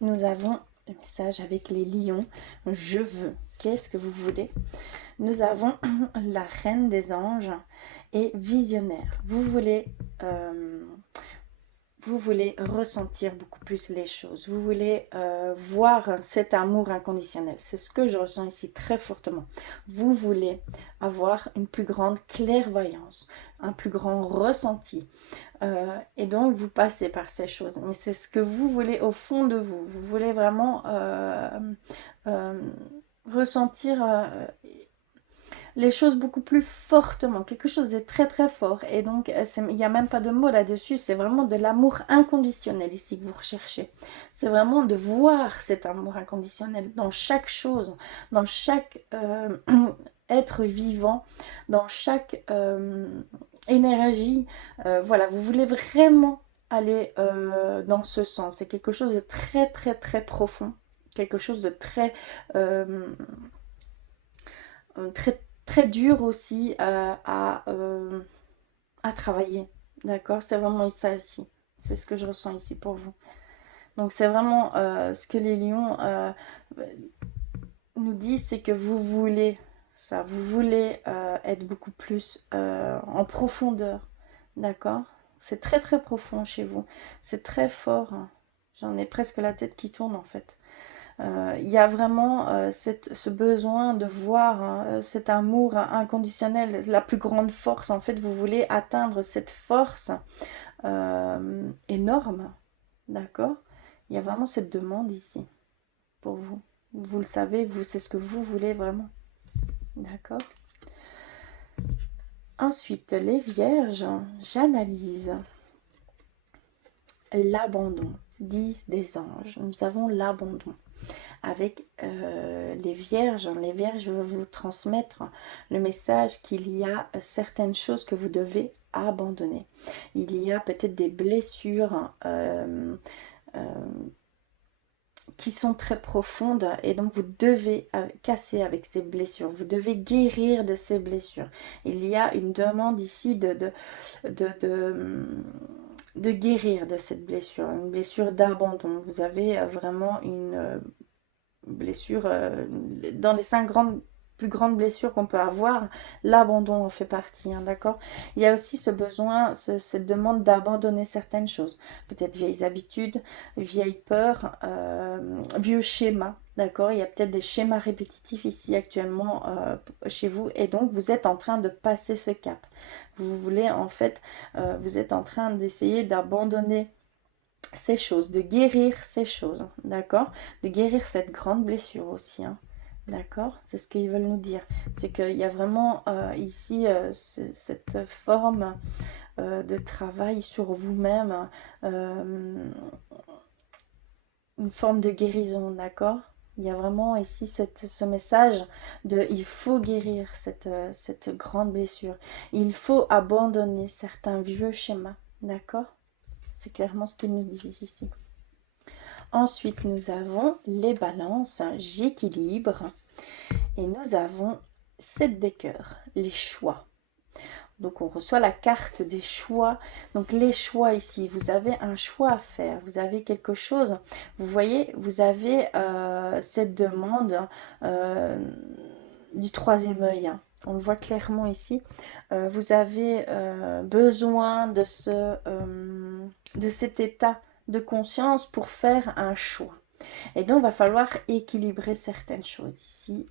Nous avons le message avec les lions. Je veux. Qu'est-ce que vous voulez? Nous avons la reine des anges et visionnaire. Vous voulez ressentir beaucoup plus les choses. Vous voulez voir cet amour inconditionnel. C'est ce que je ressens ici très fortement. Vous voulez avoir une plus grande clairvoyance, un plus grand ressenti. Et donc, vous passez par ces choses. Mais c'est ce que vous voulez au fond de vous. Vous voulez vraiment ressentir les choses beaucoup plus fortement, quelque chose de très fort. Et donc, il n'y a même pas de mots là-dessus, c'est vraiment de l'amour inconditionnel ici que vous recherchez. C'est vraiment de voir cet amour inconditionnel dans chaque chose, dans chaque être vivant, dans chaque énergie. Voilà, vous voulez vraiment aller dans ce sens. C'est quelque chose de très profond, quelque chose de très dur aussi à travailler. D'accord? C'est vraiment ça ici. C'est ce que je ressens ici pour vous. Donc c'est vraiment ce que les lions nous disent, c'est que vous voulez ça. Vous voulez être beaucoup plus en profondeur. D'accord? C'est très profond chez vous. C'est très fort. J'en ai presque la tête qui tourne en fait. Il y a vraiment ce besoin de voir cet amour inconditionnel, la plus grande force. En fait, vous voulez atteindre cette force énorme, d'accord? Il y a vraiment cette demande ici pour vous. Vous le savez, vous, c'est ce que vous voulez vraiment, d'accord? Ensuite, les vierges, j'analyse l'abandon. 10 des anges, nous avons l'abandon. Avec les vierges je veux vous transmettre le message qu'il y a certaines choses que vous devez abandonner. Il y a peut-être des blessures qui sont très profondes et donc vous devez casser avec ces blessures. Vous devez guérir de ces blessures. Il y a une demande ici de guérir de cette blessure, une blessure d'abandon. Vous avez vraiment une blessure, dans les 5 plus grandes blessures qu'on peut avoir, l'abandon en fait partie, hein, d'accord? Il y a aussi ce besoin, cette demande d'abandonner certaines choses, peut-être vieilles habitudes, vieilles peurs, vieux schémas, d'accord? Il y a peut-être des schémas répétitifs ici actuellement chez vous, et donc vous êtes en train de passer ce cap. Vous voulez en fait, vous êtes en train d'essayer d'abandonner ces choses, de guérir ces choses, d'accord? De guérir cette grande blessure aussi, hein, d'accord? C'est ce qu'ils veulent nous dire. C'est qu'il y a vraiment ici cette forme de travail sur vous-même, une forme de guérison, d'accord? Il y a vraiment ici ce message de il faut guérir cette grande blessure. Il faut abandonner certains vieux schémas, d'accord? C'est clairement ce qu'ils nous disent ici. Ensuite, nous avons les balances, j'équilibre. Et nous avons 7 des cœurs, les choix. Donc on reçoit la carte des choix. Donc les choix ici, vous avez un choix à faire. Vous avez quelque chose. Vous voyez, vous avez cette demande du troisième œil, hein. On le voit clairement ici. Vous avez besoin de cet état de conscience pour faire un choix. Et donc, il va falloir équilibrer certaines choses ici.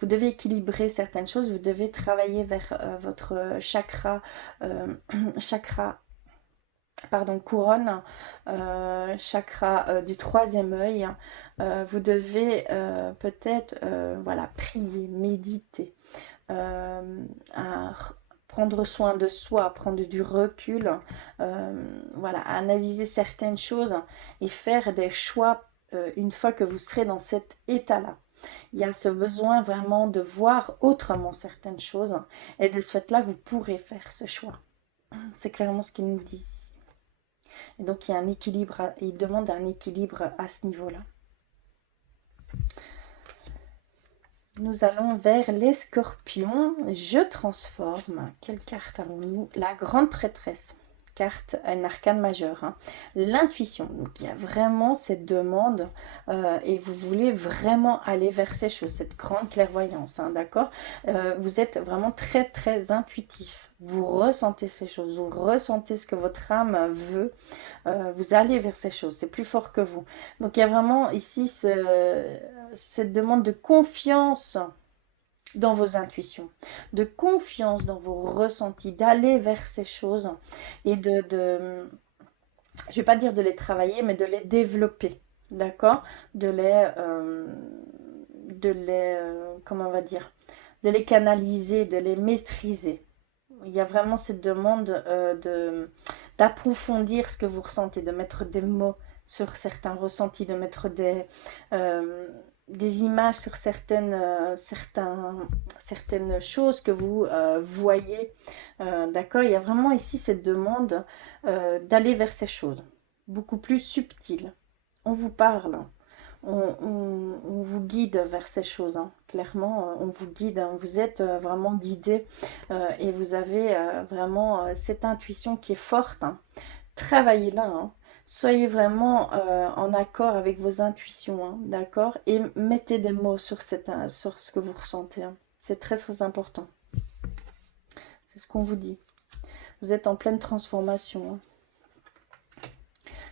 Vous devez équilibrer certaines choses. Vous devez travailler vers votre chakra, chakra, pardon, couronne, chakra du troisième œil. Vous devez peut-être, voilà, prier, méditer, prendre soin de soi, prendre du recul, voilà, analyser certaines choses et faire des choix une fois que vous serez dans cet état-là. Il y a ce besoin vraiment de voir autrement certaines choses et de ce fait-là, vous pourrez faire ce choix. C'est clairement ce qu'ils nous disent ici. Et donc, il y a un équilibre, ils demandent un équilibre à ce niveau-là. Nous allons vers les scorpions. Je transforme. Quelle carte avons-nous? La grande prêtresse. Carte, un arcane majeur. Hein. L'intuition. Donc il y a vraiment cette demande et vous voulez vraiment aller vers ces choses, cette grande clairvoyance. Hein, d'accord? Vous êtes vraiment très très intuitif. Vous ressentez ces choses, vous ressentez ce que votre âme veut. Vous allez vers ces choses, c'est plus fort que vous. Donc il y a vraiment ici cette demande de confiance dans vos intuitions, de confiance dans vos ressentis, d'aller vers ces choses et je ne vais pas dire de les travailler, mais de les développer, d'accord? Comment on va dire? De les canaliser, de les maîtriser. Il y a vraiment cette demande d'approfondir ce que vous ressentez, de mettre des mots sur certains ressentis, de mettre des images sur certaines choses que vous voyez. D'accord? Il y a vraiment ici cette demande d'aller vers ces choses, beaucoup plus subtiles. On vous parle, on vous guide vers ces choses, hein. Clairement, on vous guide, hein. Vous êtes vraiment guidé et vous avez vraiment cette intuition qui est forte, hein. Travaillez-la, hein. Soyez vraiment en accord avec vos intuitions, hein, d'accord? Et mettez des mots sur ce que vous ressentez, hein. C'est très très important. C'est ce qu'on vous dit. Vous êtes en pleine transformation, hein.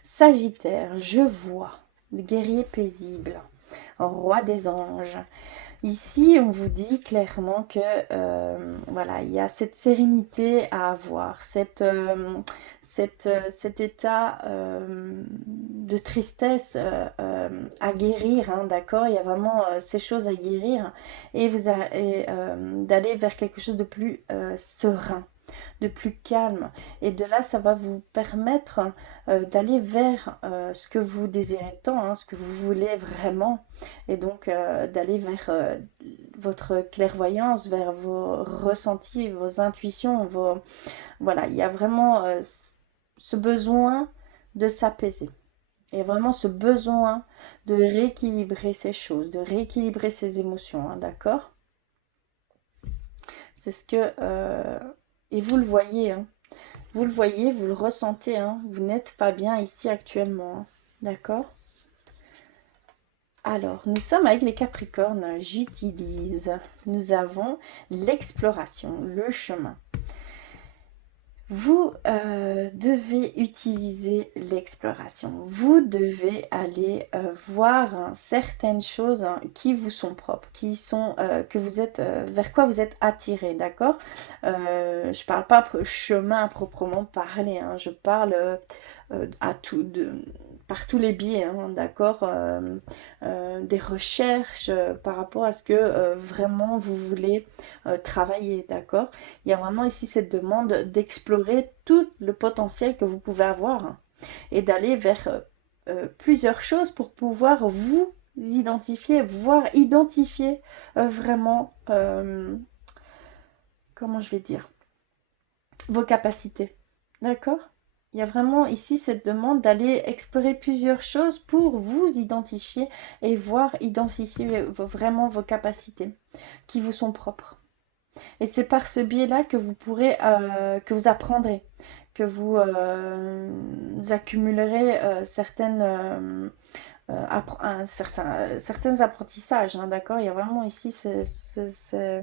Sagittaire, je vois le guerrier paisible, roi des anges. Ici, on vous dit clairement que voilà, il y a cette sérénité à avoir, cet état de tristesse à guérir, hein, d'accord? Il y a vraiment ces choses à guérir et d'aller vers quelque chose de plus serein, de plus calme. Et de là, ça va vous permettre d'aller vers ce que vous désirez tant, hein, ce que vous voulez vraiment. Et donc d'aller vers votre clairvoyance, vers vos ressentis, vos intuitions. Voilà, il y a vraiment ce besoin de s'apaiser. Et vraiment ce besoin de rééquilibrer ces choses, de rééquilibrer ces émotions, hein, d'accord? C'est ce que... et vous le voyez, hein. Vous le voyez, vous le ressentez, hein. Vous n'êtes pas bien ici actuellement, hein. D'accord? Alors, nous sommes avec les Capricornes, j'utilise. Nous avons l'exploration, le chemin. Vous devez utiliser l'exploration. Vous devez aller voir certaines choses qui vous sont propres, qui sont que vous êtes vers quoi vous êtes attiré, d'accord? Je parle pas chemin à proprement parler, hein, je parle par tous les biais, hein, d'accord, des recherches par rapport à ce que vraiment vous voulez travailler, d'accord. Il y a vraiment ici cette demande d'explorer tout le potentiel que vous pouvez avoir, hein, et d'aller vers plusieurs choses pour pouvoir vous identifier, voire identifier vraiment, comment je vais dire, vos capacités. D'accord? Il y a vraiment ici cette demande d'aller explorer plusieurs choses pour vous identifier et voir identifier vraiment vos capacités qui vous sont propres. Et c'est par ce biais-là que vous pourrez, que vous apprendrez, que vous accumulerez certains apprentissages, hein, d'accord? Il y a vraiment ici euh,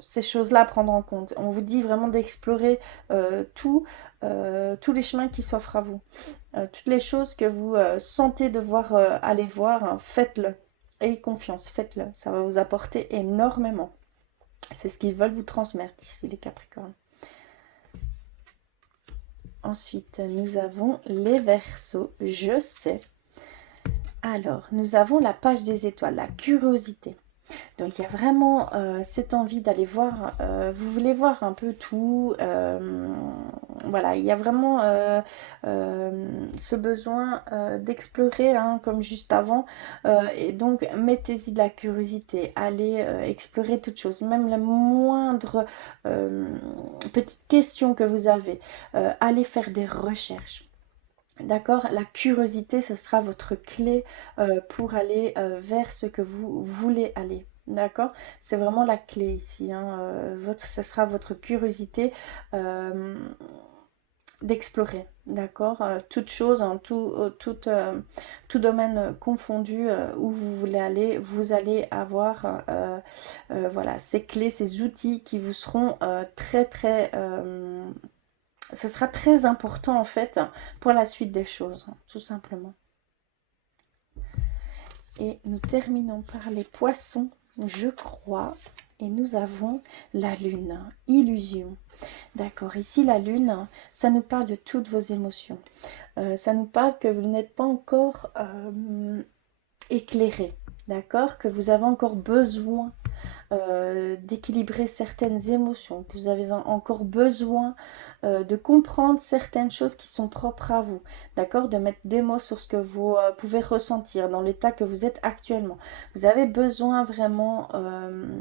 ces choses-là à prendre en compte. On vous dit vraiment d'explorer tous les chemins qui s'offrent à vous. Toutes les choses que vous sentez devoir aller voir, hein, faites-le. Ayez confiance, faites-le. Ça va vous apporter énormément. C'est ce qu'ils veulent vous transmettre ici, les Capricornes. Ensuite, nous avons les Verseaux. Je sais. Alors, nous avons la page des étoiles, la curiosité. Donc il y a vraiment cette envie d'aller voir, vous voulez voir un peu tout, voilà, il y a vraiment ce besoin d'explorer, hein, comme juste avant, et donc mettez-y de la curiosité, allez explorer toute chose, même la moindre petite question que vous avez, allez faire des recherches. D'accord, la curiosité, ce sera votre clé pour aller vers ce que vous voulez aller. D'accord, c'est vraiment la clé ici, hein. Ce sera votre curiosité d'explorer. D'accord, toute chose, hein, tout domaine confondu où vous voulez aller, vous allez avoir voilà, ces clés, ces outils qui vous seront ce sera très important en fait pour la suite des choses, tout simplement. Et nous terminons par les poissons, je crois. Et nous avons la lune, illusion. D'accord, ici la lune, ça nous parle de toutes vos émotions. Ça nous parle que vous n'êtes pas encore éclairé. D'accord, que vous avez encore besoin d'équilibrer certaines émotions, que vous avez encore besoin de comprendre certaines choses qui sont propres à vous, d'accord, de mettre des mots sur ce que vous pouvez ressentir dans l'état que vous êtes actuellement. Vous avez besoin vraiment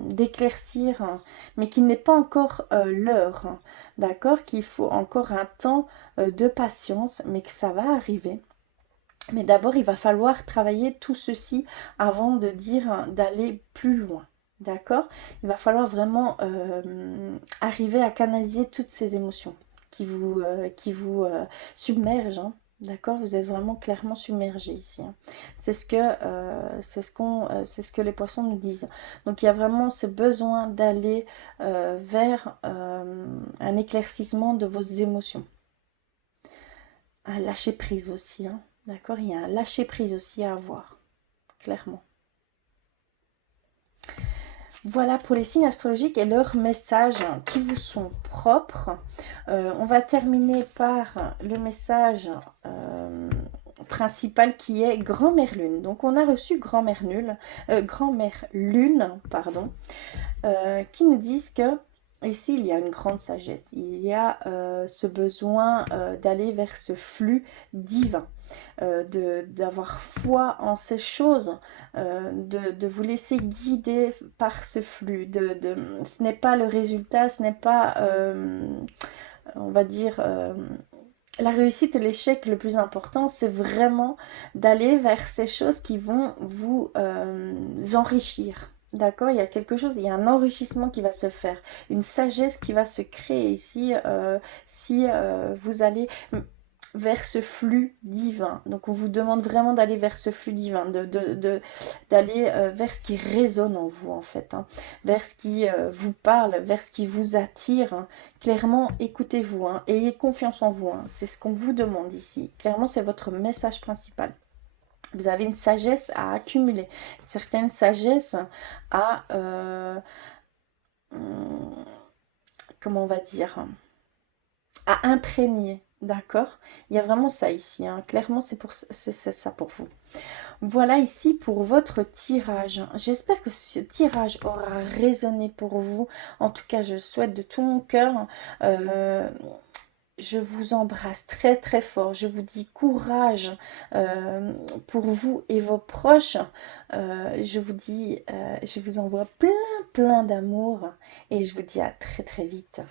d'éclaircir, hein, mais qu'il n'est pas encore l'heure, hein, d'accord, qu'il faut encore un temps de patience, mais que ça va arriver. Mais d'abord, il va falloir travailler tout ceci avant de dire d'aller plus loin. D'accord? Il va falloir vraiment arriver à canaliser toutes ces émotions qui vous submergent. Hein. D'accord? Vous êtes vraiment clairement submergé ici. Hein. C'est ce que les poissons nous disent. Donc il y a vraiment ce besoin d'aller vers un éclaircissement de vos émotions. Un lâcher prise aussi. Hein. D'accord? Il y a un lâcher prise aussi à avoir. Clairement. Voilà pour les signes astrologiques et leurs messages qui vous sont propres. On va terminer par le message principal qui est Grand-mère Lune. Donc on a reçu Grand-mère Lune, pardon, qui nous disent que ici il y a une grande sagesse. Il y a ce besoin d'aller vers ce flux divin. D'avoir foi en ces choses, de vous laisser guider par ce flux. Ce n'est pas le résultat, ce n'est pas, on va dire, la réussite et l'échec le plus important, c'est vraiment d'aller vers ces choses qui vont vous enrichir. D'accord, il y a quelque chose, il y a un enrichissement qui va se faire, une sagesse qui va se créer ici si vous allez vers ce flux divin. Donc on vous demande vraiment d'aller vers ce flux divin, d'aller vers ce qui résonne en vous en fait, hein, vers ce qui vous parle, vers ce qui vous attire. Hein. Clairement, écoutez-vous, hein, ayez confiance en vous, hein. C'est ce qu'on vous demande ici. Clairement, c'est votre message principal. Vous avez une sagesse à accumuler, une certaine sagesse à... comment on va dire, à imprégner, d'accord? Il y a vraiment ça ici, hein. Clairement, c'est ça pour vous. Voilà ici pour votre tirage. J'espère que ce tirage aura résonné pour vous. En tout cas, je souhaite de tout mon cœur. Euh, je vous embrasse très très fort. Je vous dis courage pour vous et vos proches. Je vous dis, je vous envoie plein plein d'amour et je vous dis à très très vite.